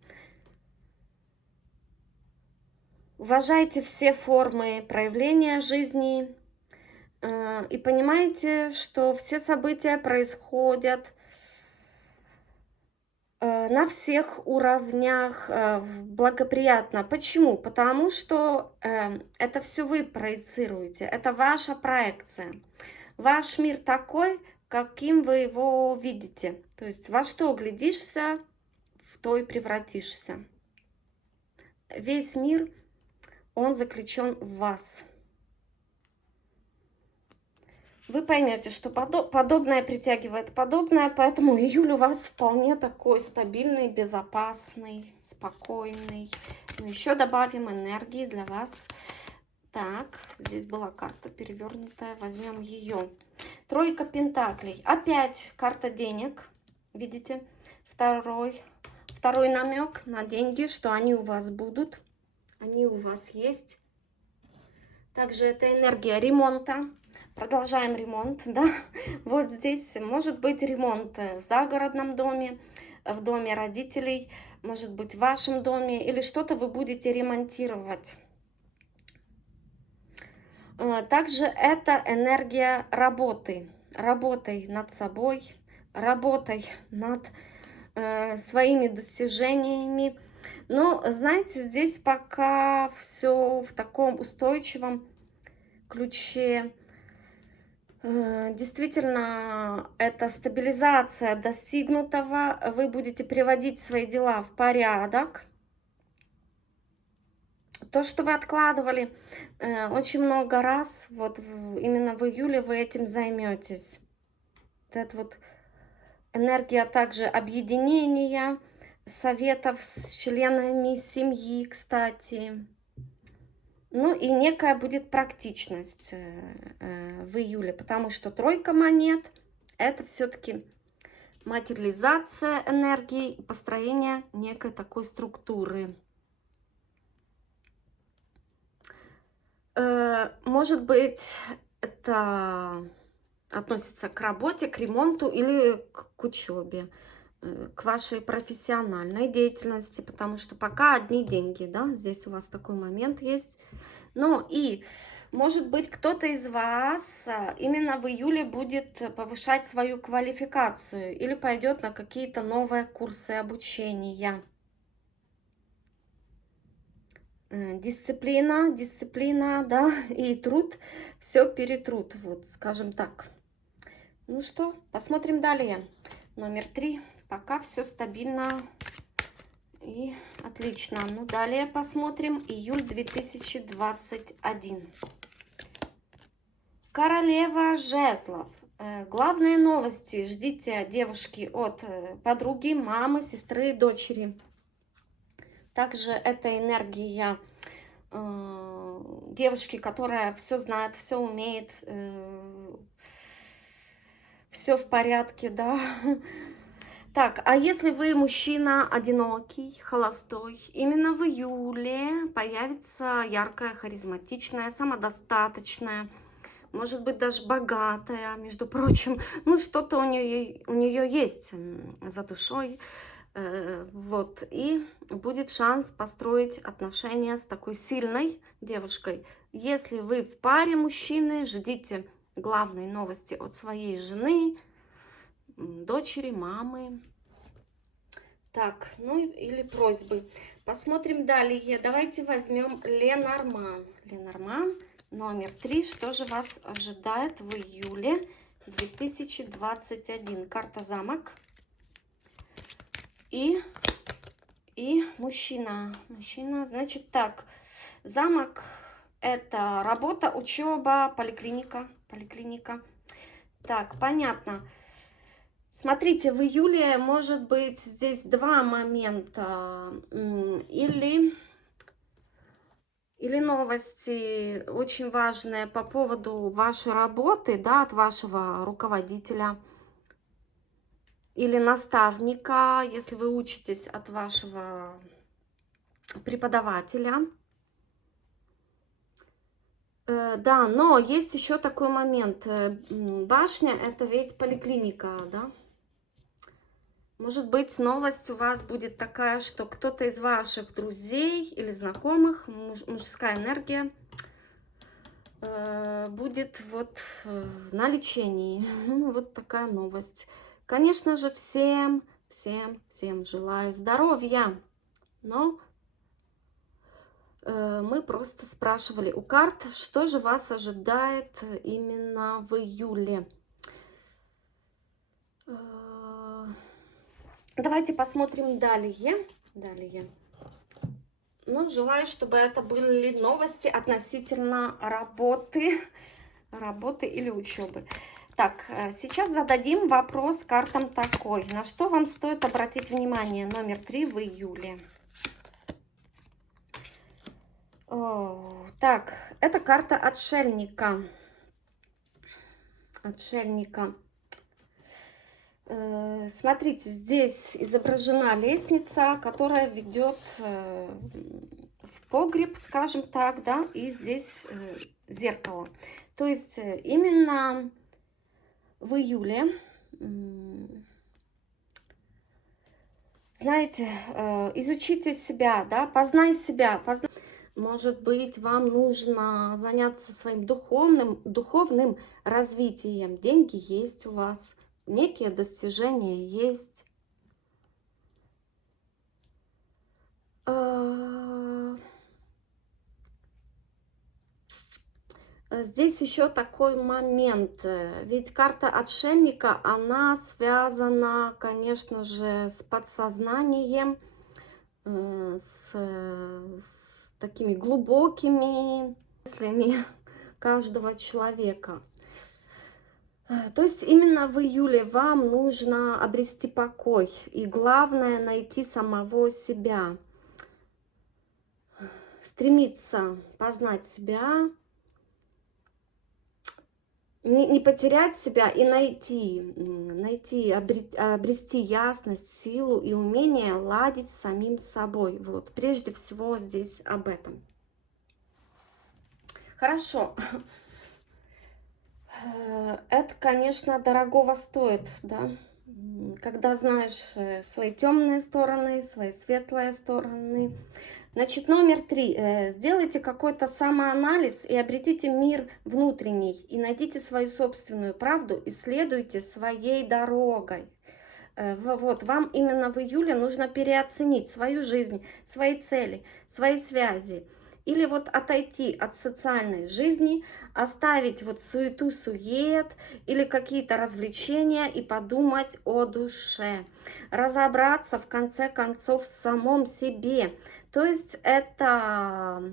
Уважайте все формы проявления жизни и понимайте, что все события происходят на всех уровнях благоприятно. Почему? Потому что это все вы проецируете, это ваша проекция. Ваш мир такой, каким вы его видите. То есть во что глядишься, в то и превратишься. Весь мир, он заключен в вас. Вы поймете, что подобное притягивает подобное, поэтому июль у вас вполне такой стабильный, безопасный, спокойный. Но еще добавим энергии для вас. Так, здесь была карта перевернутая, возьмем ее. Тройка пентаклей. Опять карта денег, видите? Второй намек на деньги, что они у вас будут, они у вас есть. Также это энергия ремонта. Продолжаем ремонт, да. Вот здесь может быть ремонт в загородном доме, в доме родителей, может быть в вашем доме, или что-то вы будете ремонтировать. Также это энергия работы. Работой над собой, работой над своими достижениями. Но, знаете, здесь пока все в таком устойчивом ключе. Действительно, это стабилизация достигнутого. Вы будете приводить свои дела в порядок. То, что вы откладывали очень много раз, вот именно в июле вы этим займетесь. Вот это вот энергия также объединения, советов с членами семьи, кстати. Ну и некая будет практичность в июле, потому что тройка монет – это все-таки материализация энергии и построение некой такой структуры. Может быть, это относится к работе, к ремонту или к учебе, к вашей профессиональной деятельности, потому что пока одни деньги, да, здесь у вас такой момент есть. Ну и, может быть, кто-то из вас именно в июле будет повышать свою квалификацию или пойдет на какие-то новые курсы обучения. Дисциплина, да, и труд, все перетрут, вот, скажем так. Ну что, посмотрим далее. Номер 3. Пока все стабильно и отлично. Ну, далее посмотрим июль 2021. Королева жезлов. Главные новости ждите, девушки, от подруги, мамы, сестры, дочери. Также это энергия девушки, которая все знает, все умеет, все в порядке, да. Так, а если вы мужчина одинокий, холостой, именно в июле появится яркая, харизматичная, самодостаточная, может быть, даже богатая, между прочим. Ну, что-то у нее есть за душой. Вот, и будет шанс построить отношения с такой сильной девушкой. Если вы в паре мужчины, ждите главной новости от своей жены, дочери, мамы. Так, ну или просьбы. Посмотрим далее. Давайте возьмем Ленорман. Ленорман, номер 3. Что же вас ожидает в июле 2021? Карта замок. И мужчина. Мужчина, значит так, замок – это работа, учеба, поликлиника. Так, понятно. Смотрите, в июле может быть здесь два момента. Или новости очень важные по поводу вашей работы, да, от вашего руководителя или наставника, если вы учитесь от вашего преподавателя. Да, но есть еще такой момент. Башня — это ведь поликлиника, да? Может быть, новость у вас будет такая, что кто-то из ваших друзей или знакомых, мужская энергия, будет вот на лечении. Ну, вот такая новость. Конечно же, всем желаю здоровья. Но мы просто спрашивали у карт, что же вас ожидает именно в июле. Давайте посмотрим далее. Ну, желаю, чтобы это были новости относительно работы или учебы. Так, сейчас зададим вопрос картам такой. На что вам стоит обратить внимание? Номер 3 в июле. Так, это карта отшельника. Смотрите, здесь изображена лестница, которая ведет в погреб, скажем так, да, и здесь зеркало. То есть именно в июле, знаете, изучите себя, да, познай себя, Может быть, вам нужно заняться своим духовным развитием. Деньги есть у вас, некие достижения есть. Здесь еще такой момент, ведь карта отшельника, она связана, конечно же, с подсознанием, с такими глубокими мыслями каждого человека. То есть именно в июле вам нужно обрести покой и, главное, найти самого себя, стремиться познать себя, не потерять себя и обрести ясность, силу и умение ладить с самим собой. Вот, прежде всего здесь об этом. Хорошо. Это, конечно, дорогого стоит, да? Когда знаешь свои темные стороны, свои светлые стороны. Значит, номер 3. Сделайте какой-то самоанализ и обретите мир внутренний. И найдите свою собственную правду, исследуйте своей дорогой. Вот, вам именно в июле нужно переоценить свою жизнь, свои цели, свои связи. Или вот отойти от социальной жизни, оставить вот суету-сует или какие-то развлечения и подумать о душе. Разобраться, в конце концов, в самом себе. То есть это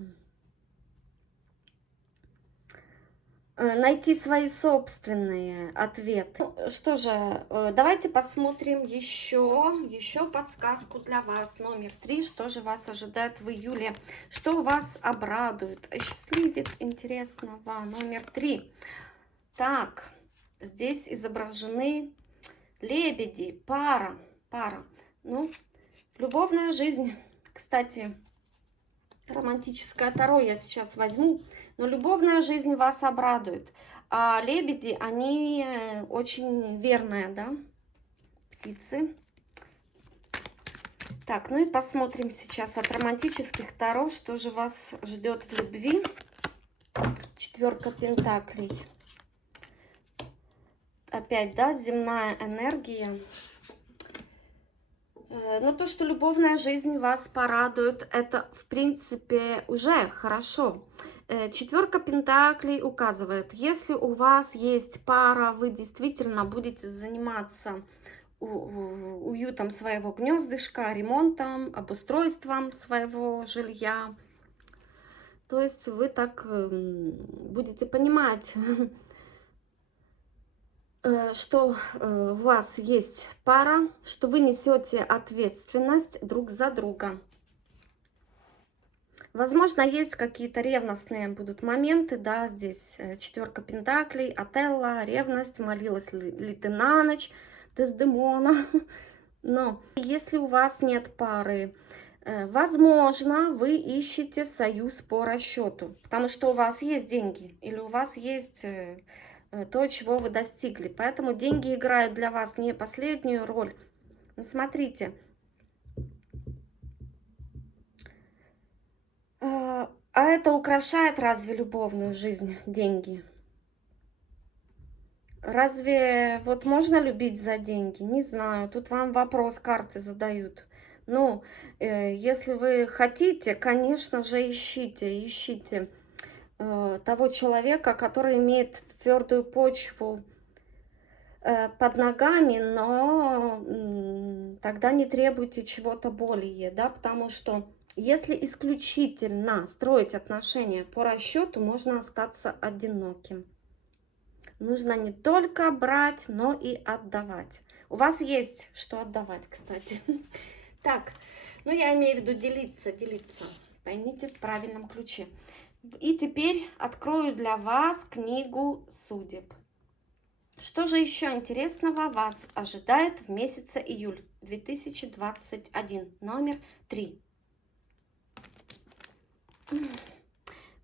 найти свои собственные ответы. Ну, что же, давайте посмотрим еще подсказку для вас. Номер 3. Что же вас ожидает в июле? Что вас обрадует, осчастливит интересного? Номер 3. Так, здесь изображены лебеди, пара. Ну, любовная жизнь, кстати. Романтическое таро я сейчас возьму, но любовная жизнь вас обрадует. А лебеди, они очень верные, да, птицы. Так, ну и посмотрим сейчас от романтических таро, что же вас ждет в любви. 4 пентаклей. Опять, да, земная энергия. Но то, что любовная жизнь вас порадует, это, в принципе, уже хорошо. 4 пентаклей указывает, если у вас есть пара, вы действительно будете заниматься уютом своего гнездышка, ремонтом, обустройством своего жилья. То есть вы так будете понимать, что у вас есть пара, что вы несете ответственность друг за друга. Возможно, есть какие-то ревностные будут моменты, да, здесь четверка пентаклей, Отелло, ревность, молилась ли ты на ночь, Дездемона. Но если у вас нет пары, возможно, вы ищете союз по расчету, потому что у вас есть деньги или у вас есть то, чего вы достигли. Поэтому деньги играют для вас не последнюю роль. Но смотрите, а это украшает разве любовную жизнь, деньги? Разве вот можно любить за деньги? Не знаю. Тут вам вопрос карты задают. Ну, если вы хотите, конечно же, ищите того человека, который имеет твердую почву под ногами, но тогда не требуйте чего-то более, да, потому что если исключительно строить отношения по расчету, можно остаться одиноким. Нужно не только брать, но и отдавать. У вас есть что отдавать, кстати. Так, ну я имею в виду делиться. Поймите в правильном ключе. И теперь открою для вас книгу судеб. Что же еще интересного вас ожидает в месяце июль 2021, номер 3.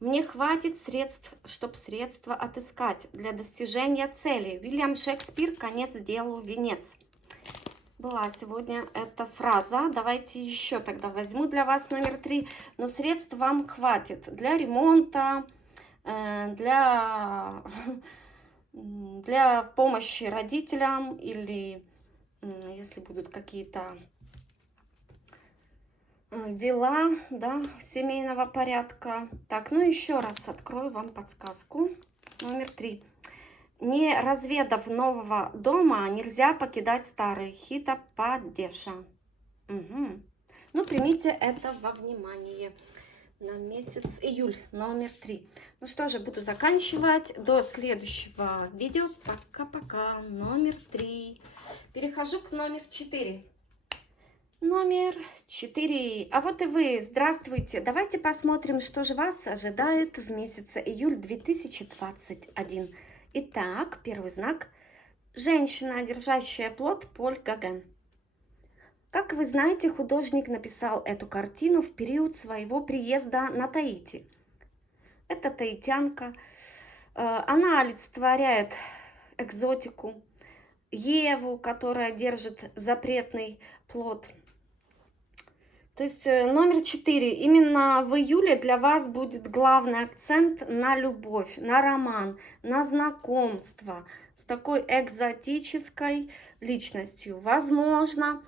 Мне хватит средств, чтобы средства отыскать для достижения цели. Вильям Шекспир, конец делу, венец. Была сегодня эта фраза. Давайте еще тогда возьму для вас номер 3. Но средств вам хватит для ремонта, для помощи родителям или если будут какие-то дела, да, семейного порядка. Так, ну еще раз открою вам подсказку. Номер 3. Не разведав нового дома, нельзя покидать старый. Хита Падеша. Угу. Ну, примите это во внимание. На месяц июль, номер 3. Ну что же, буду заканчивать. До следующего видео. Пока-пока. Номер 3. Перехожу к номер 4. Номер 4. А вот и вы. Здравствуйте. Давайте посмотрим, что же вас ожидает в месяце июль 2021. Итак, первый знак. Женщина, держащая плод, Поль Гаген. Как вы знаете, художник написал эту картину в период своего приезда на Таити. Это таитянка. Она олицетворяет экзотику. Еву, которая держит запретный плод. То есть номер 4. Именно в июле для вас будет главный акцент на любовь, на роман, на знакомство с такой экзотической личностью. Возможно,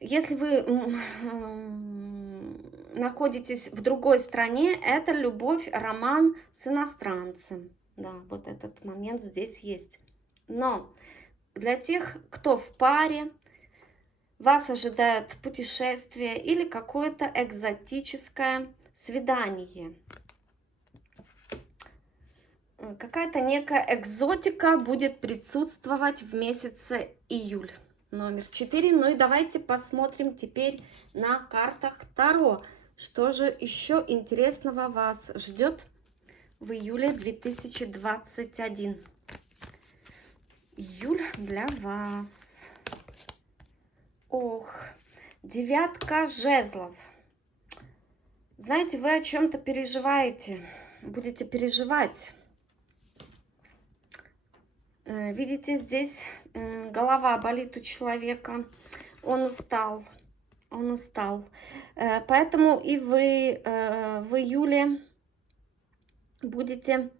если вы находитесь в другой стране, это любовь, роман с иностранцем. Да, вот этот момент здесь есть. Но для тех, кто в паре, вас ожидает путешествие или какое-то экзотическое свидание. Какая-то некая экзотика будет присутствовать в месяце июль. Номер 4. Ну и давайте посмотрим теперь на картах Таро. Что же еще интересного вас ждет в июле 2021? Июль для вас. Ох, девятка жезлов. Знаете, вы о чем-то переживаете, будете переживать. Видите, здесь голова болит у человека, он устал. Поэтому и вы в июле будете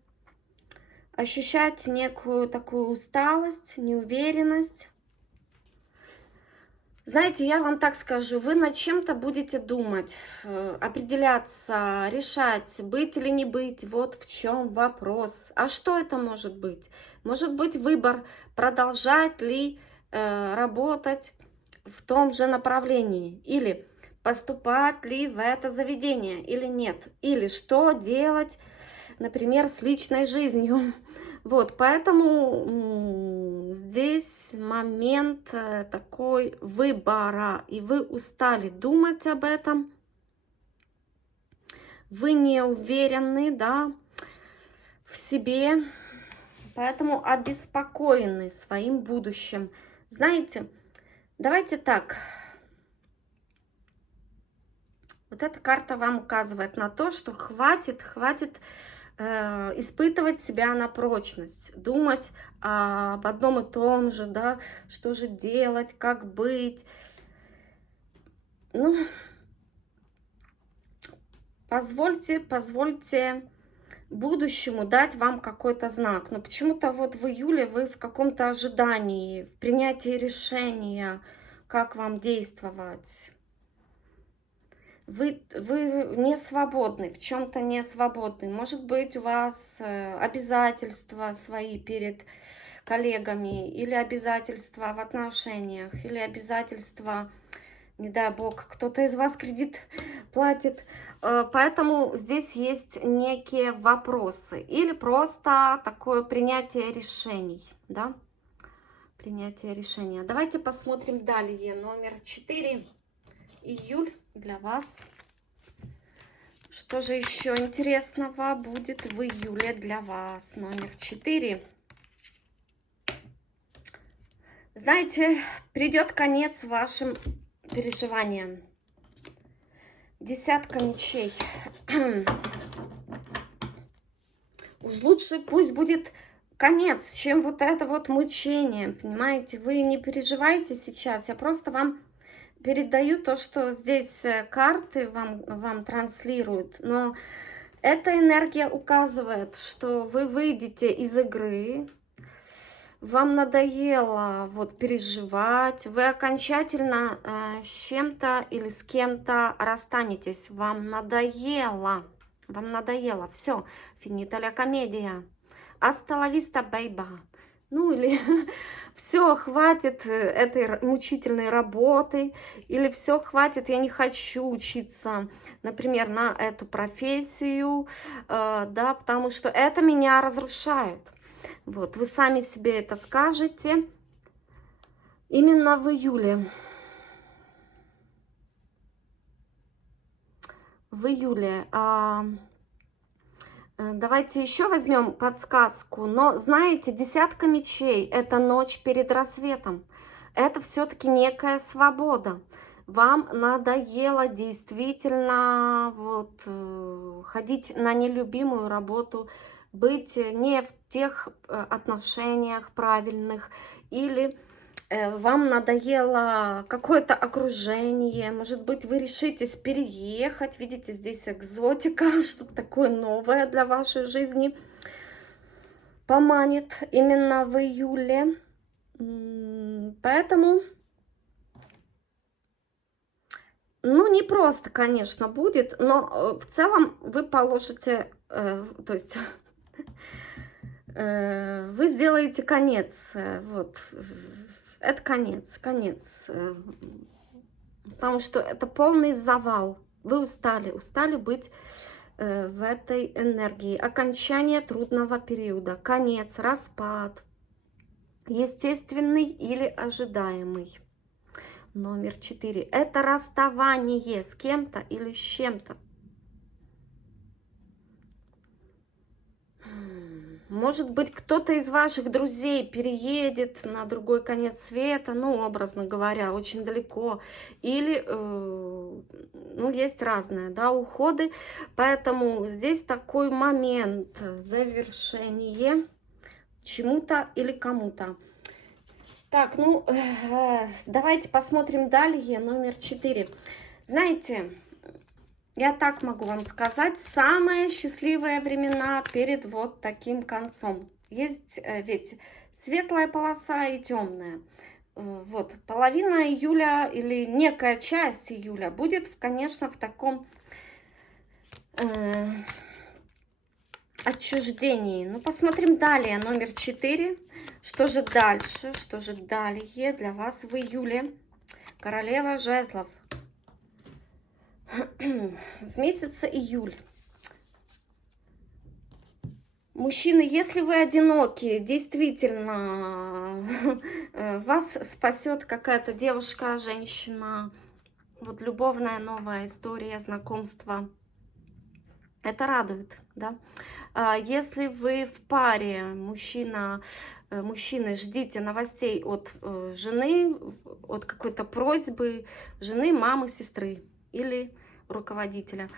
ощущать некую такую усталость, неуверенность. Знаете, я вам так скажу, вы над чем-то будете думать, определяться, решать, быть или не быть. Вот в чем вопрос. А что это может быть? Может быть выбор, продолжать ли работать в том же направлении, или поступать ли в это заведение, или нет. Или что делать, например, с личной жизнью. Вот, поэтому здесь момент такой выбора, и вы устали думать об этом, вы не уверены, да, в себе, поэтому обеспокоены своим будущим. Знаете, давайте так, вот эта карта вам указывает на то, что хватит испытывать себя на прочность, думать об одном и том же, да, что же делать, как быть. Ну, позвольте будущему дать вам какой-то знак. Но почему-то вот в июле вы в каком-то ожидании, в принятии решения, как вам действовать. Вы не свободны, в чем-то не свободны. Может быть, у вас обязательства свои перед коллегами, или обязательства в отношениях, или обязательства, не дай бог, кто-то из вас кредит платит. Поэтому здесь есть некие вопросы. Или просто такое принятие решений, да? Принятие решения. Давайте посмотрим далее. Номер 4. Июль для вас. Что же еще интересного будет в июле для вас? Номер 4. Знаете, придет конец вашим переживаниям. Десятка мечей. Уж лучше пусть будет конец, чем вот это вот мучение, понимаете? Вы не переживайте сейчас, я просто вам передаю то, что здесь карты вам транслируют. Но эта энергия указывает, что вы выйдете из игры, вам надоело вот переживать, вы окончательно с чем-то или с кем-то расстанетесь, вам надоело, все, финита ля комедия, hasta la vista, baby. Ну или все, хватит этой мучительной работы, или все, хватит, я не хочу учиться, например, на эту профессию, да, потому что это меня разрушает. Вот, вы сами себе это скажете именно в июле. В июле. Давайте еще возьмем подсказку. Но знаете, десятка мечей – это ночь перед рассветом. Это все-таки некая свобода. Вам надоело действительно вот, ходить на нелюбимую работу, быть не в тех отношениях правильных, или вам надоело какое-то окружение, может быть, вы решитесь переехать, видите, здесь экзотика, что-то такое новое для вашей жизни поманит именно в июле. Поэтому, ну, не просто, конечно, будет, но в целом вы положите, то есть вы сделаете конец, вот, это конец, потому что это полный завал, вы устали быть в этой энергии, окончание трудного периода, конец, распад, естественный или ожидаемый. Номер 4, это расставание с кем-то или с чем-то. Может быть, кто-то из ваших друзей переедет на другой конец света, ну, образно говоря, очень далеко. Или, ну, есть разные, да, уходы. Поэтому здесь такой момент завершения чему-то или кому-то. Так, ну, давайте посмотрим далее. Номер 4. Знаете, я так могу вам сказать, самые счастливые времена перед вот таким концом. Есть ведь светлая полоса и темная. Вот, половина июля или некая часть июля будет, конечно, в таком отчуждении. Ну, посмотрим далее. Номер 4. Что же дальше? Что же далее для вас в июле? Королева жезлов. В месяце июль Мужчины, если вы одиноки, действительно, вас спасет какая-то девушка, женщина, вот любовная новая история, знакомство. Это радует, да. Если вы в паре, мужчины, ждите новостей от жены, от какой-то просьбы жены, мамы, сестры или руководителя,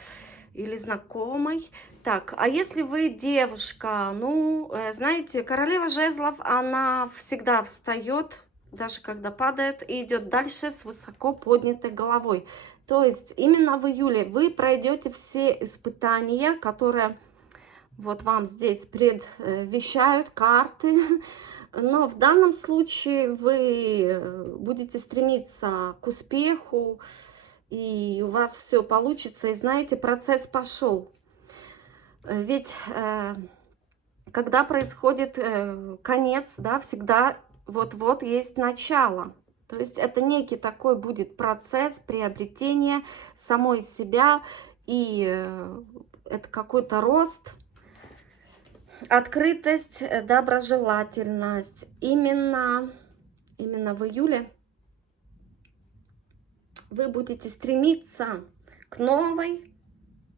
или знакомой. Так, а если вы девушка, ну, знаете, королева жезлов, она всегда встает, даже когда падает, и идет дальше с высоко поднятой головой. То есть именно в июле вы пройдете все испытания, которые вот вам здесь предвещают карты. Но в данном случае вы будете стремиться к успеху, и у вас все получится. И знаете, процесс пошел. Ведь когда происходит конец, да, всегда вот-вот есть начало. То есть это некий такой будет процесс приобретения самой себя, и это какой-то рост, открытость, доброжелательность. Именно в июле вы будете стремиться к новой,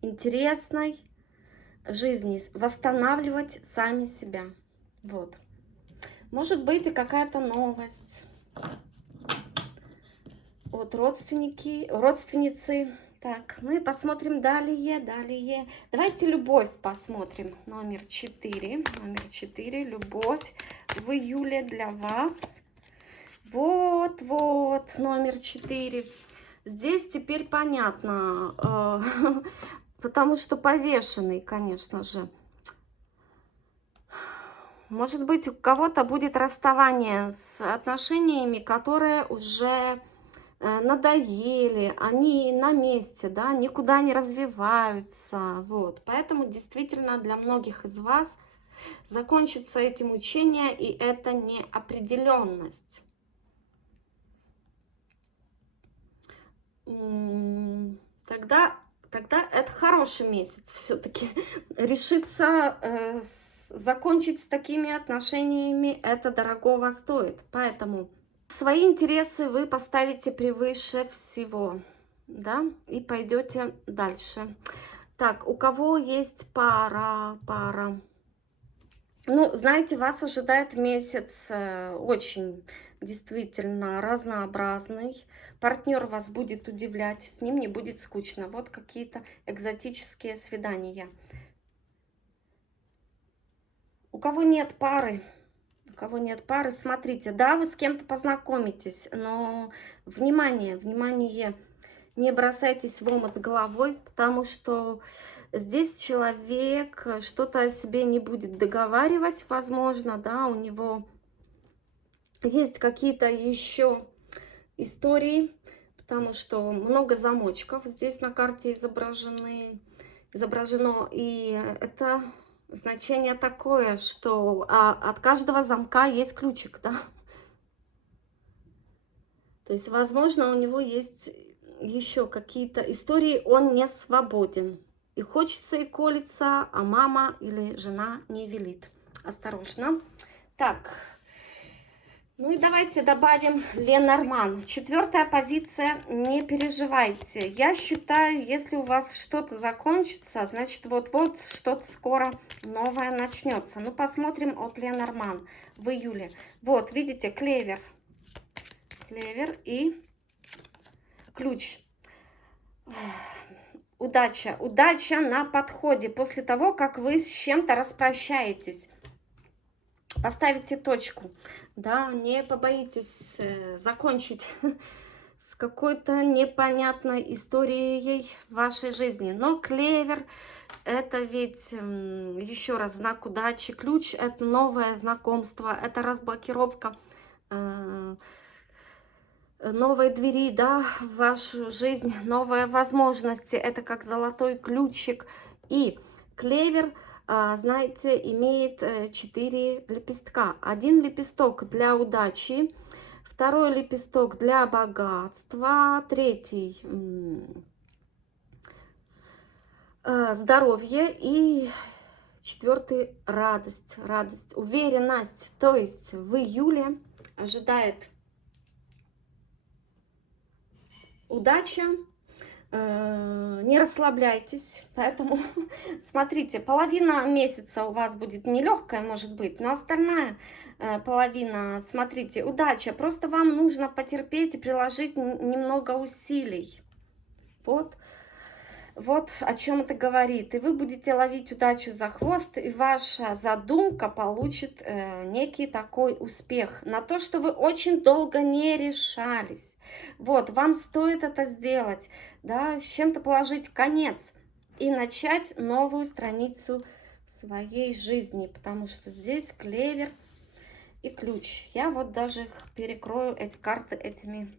интересной жизни, восстанавливать сами себя. Вот. Может быть, и какая-то новость от родственницы. Так, мы посмотрим далее. Давайте любовь посмотрим. Номер 4. Любовь в июле для вас. Вот, номер 4. Здесь теперь понятно, потому что повешенный, конечно же. Может быть, у кого-то будет расставание с отношениями, которые уже надоели, они на месте, да, никуда не развиваются, вот. Поэтому действительно для многих из вас закончится эти мучения, и это неопределенность. Тогда это хороший месяц все-таки. Решиться закончить с такими отношениями, это дорогого стоит. Поэтому свои интересы вы поставите превыше всего, да, и пойдете дальше. Так, у кого есть пара. Ну, знаете, вас ожидает месяц очень действительно разнообразный. Партнер вас будет удивлять, с ним не будет скучно. Вот какие-то экзотические свидания. У кого нет пары, смотрите, да, вы с кем-то познакомитесь, но внимание, не бросайтесь в омут с головой, потому что здесь человек что-то о себе не будет договаривать, возможно, да, у него есть какие-то еще истории, потому что много замочков здесь на карте изображено, и это значение такое, что от каждого замка есть ключик, да. То есть, возможно, у него есть еще какие-то истории, он не свободен. И хочется, и колется, а мама или жена не велит. Осторожно. Так, ну и давайте добавим Ленорман. 4-я позиция, не переживайте. Я считаю, если у вас что-то закончится, значит, вот-вот что-то скоро новое начнется. Ну, посмотрим от Ленорман в июле. Вот, видите, клевер и ключ. Удача на подходе. После того, как вы с чем-то распрощаетесь, поставите точку, да, не побоитесь закончить с какой-то непонятной историей в вашей жизни. Но клевер — это ведь, еще раз, знак удачи. Ключ — это новое знакомство, это разблокировка новой двери, да, в вашу жизнь, новые возможности. Это как золотой ключик. И клевер, знаете, имеет 4 лепестка. Один лепесток для удачи, второй лепесток для богатства, третий здоровье и 4 радость, радость, уверенность. То есть в июле ожидает удача. Не расслабляйтесь, поэтому смотрите, половина месяца у вас будет нелегкая, может быть, но остальная половина, смотрите, удача. Просто вам нужно потерпеть и приложить немного усилий. Вот о чем это говорит. И вы будете ловить удачу за хвост, и ваша задумка получит некий такой успех на то, что вы очень долго не решались. Вот, вам стоит это сделать, да, с чем-то положить конец и начать новую страницу в своей жизни, потому что здесь клевер и ключ. Я вот даже их перекрою, эти карты, этими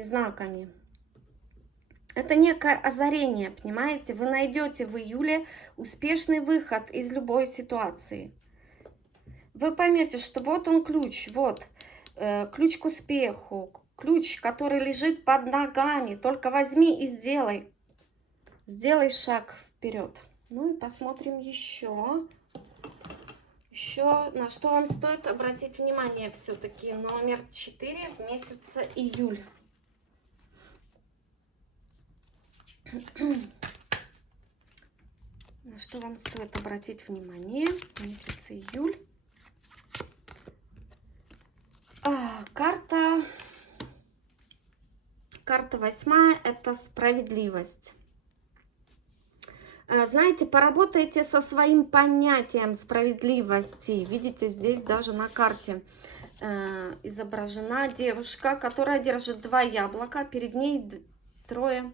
знаками. Это некое озарение, понимаете? Вы найдете в июле успешный выход из любой ситуации. Вы поймете, что вот он ключ, вот ключ к успеху, ключ, который лежит под ногами. Только возьми и сделай. Сделай шаг вперед. Ну и посмотрим еще. Еще на что вам стоит обратить внимание все-таки. Номер 4 в месяце июль. На что вам стоит обратить внимание в месяце июль? Карта 8 – это справедливость. Знаете, поработайте со своим понятием справедливости. Видите, здесь даже на карте изображена девушка, которая держит 2 яблока, перед ней 3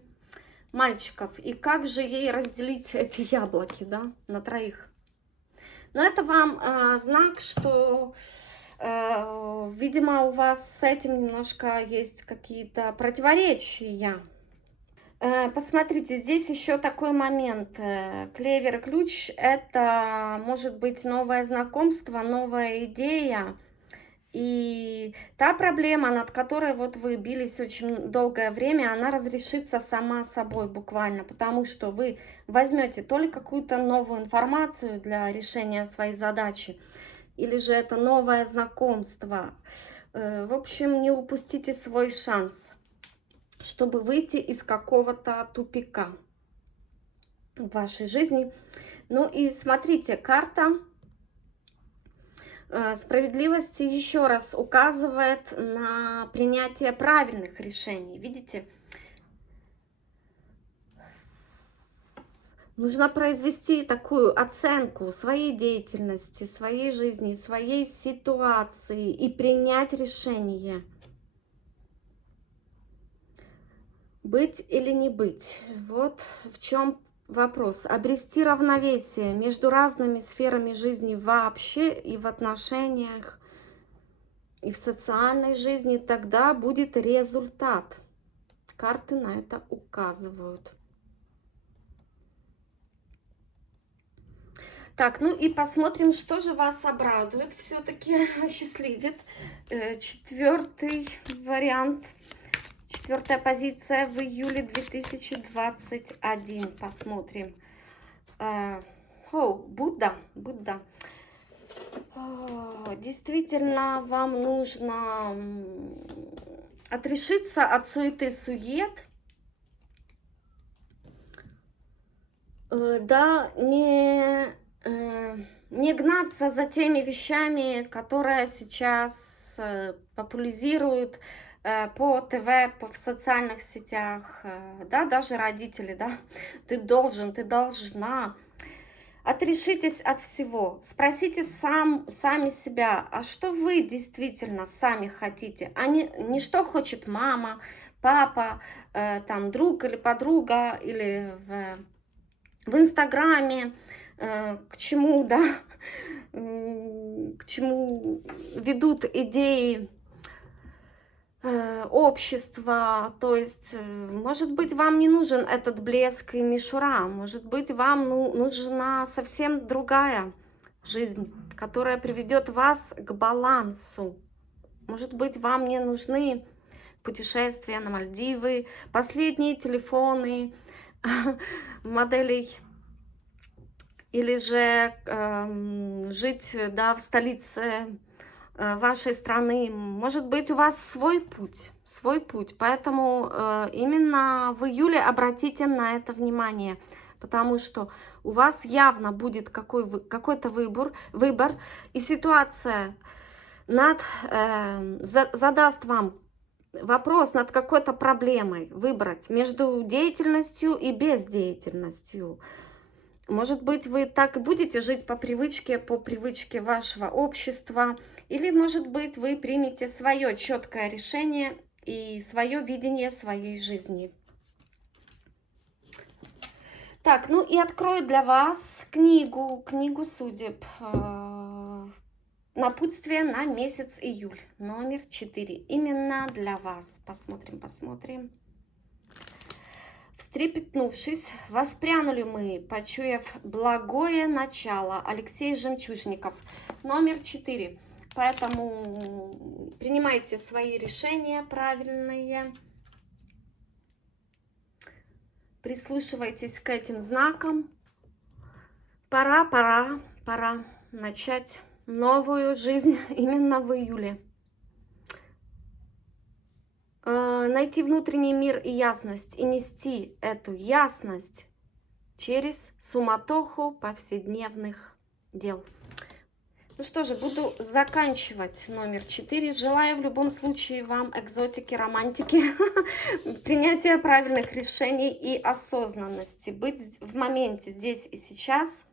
мальчиков. И как же ей разделить эти яблоки, да, на 3? Но это вам знак, что, видимо, у вас с этим немножко есть какие-то противоречия. Посмотрите, здесь еще такой момент. Клевер и ключ – это может быть новое знакомство, новая идея. И та проблема, над которой вот вы бились очень долгое время, она разрешится сама собой буквально, потому что вы возьмете то ли какую-то новую информацию для решения своей задачи, или же это новое знакомство. В общем, не упустите свой шанс, чтобы выйти из какого-то тупика в вашей жизни. Ну и смотрите, карта справедливости еще раз указывает на принятие правильных решений. Видите? Нужно произвести такую оценку своей деятельности, своей жизни, своей ситуации и принять решение. Быть или не быть? Вот в чем вопрос. Обрести равновесие между разными сферами жизни вообще и в отношениях, и в социальной жизни, тогда будет результат. Карты на это указывают. Так, ну и посмотрим, что же вас обрадует, все-таки счастливит. 4-й вариант. 4-я позиция в июле 2021. Посмотрим. Будда. Действительно, вам нужно отрешиться от суеты-сует. Да, не гнаться за теми вещами, которые сейчас популяризируют по ТВ, в социальных сетях, да, даже родители, да, ты должен, ты должна. Отрешитесь от всего, спросите сами себя, а что вы действительно сами хотите, а не что хочет мама, папа, там, друг или подруга, или в Инстаграме, к чему, да, к чему ведут идеи общества. То есть, может быть, вам не нужен этот блеск и мишура, может быть, вам нужна совсем другая жизнь, которая приведет вас к балансу. Может быть, вам не нужны путешествия на или же жить, да, в столице вашей страны. Может быть, у вас свой путь, свой путь. Поэтому именно в июле обратите на это внимание, потому что у вас явно будет какой-то выбор, и ситуация задаст вам вопрос над какой-то проблемой, выбрать между деятельностью и бездеятельностью. Может быть, вы так и будете жить по привычке вашего общества, или, может быть, вы примете свое четкое решение и свое видение своей жизни. Так, ну и открою для вас книгу судеб. Напутствие на месяц июль, номер 4. Именно для вас. Посмотрим. Встрепетнувшись, воспрянули мы, почуяв благое начало. Алексей Жемчужников, номер 4. Поэтому принимайте свои решения правильные. Прислушивайтесь к этим знакам. Пора начать новую жизнь именно в июле. Найти внутренний мир и ясность, и нести эту ясность через суматоху повседневных дел. Ну что же, буду заканчивать номер 4. Желаю в любом случае вам экзотики, романтики, принятия правильных решений и осознанности. Быть в моменте здесь и сейчас,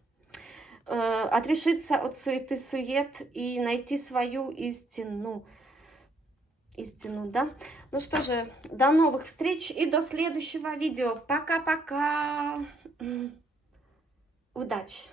отрешиться от суеты-сует и найти свою истину, да? Ну что же, до новых встреч и до следующего видео. Пока-пока. Удачи!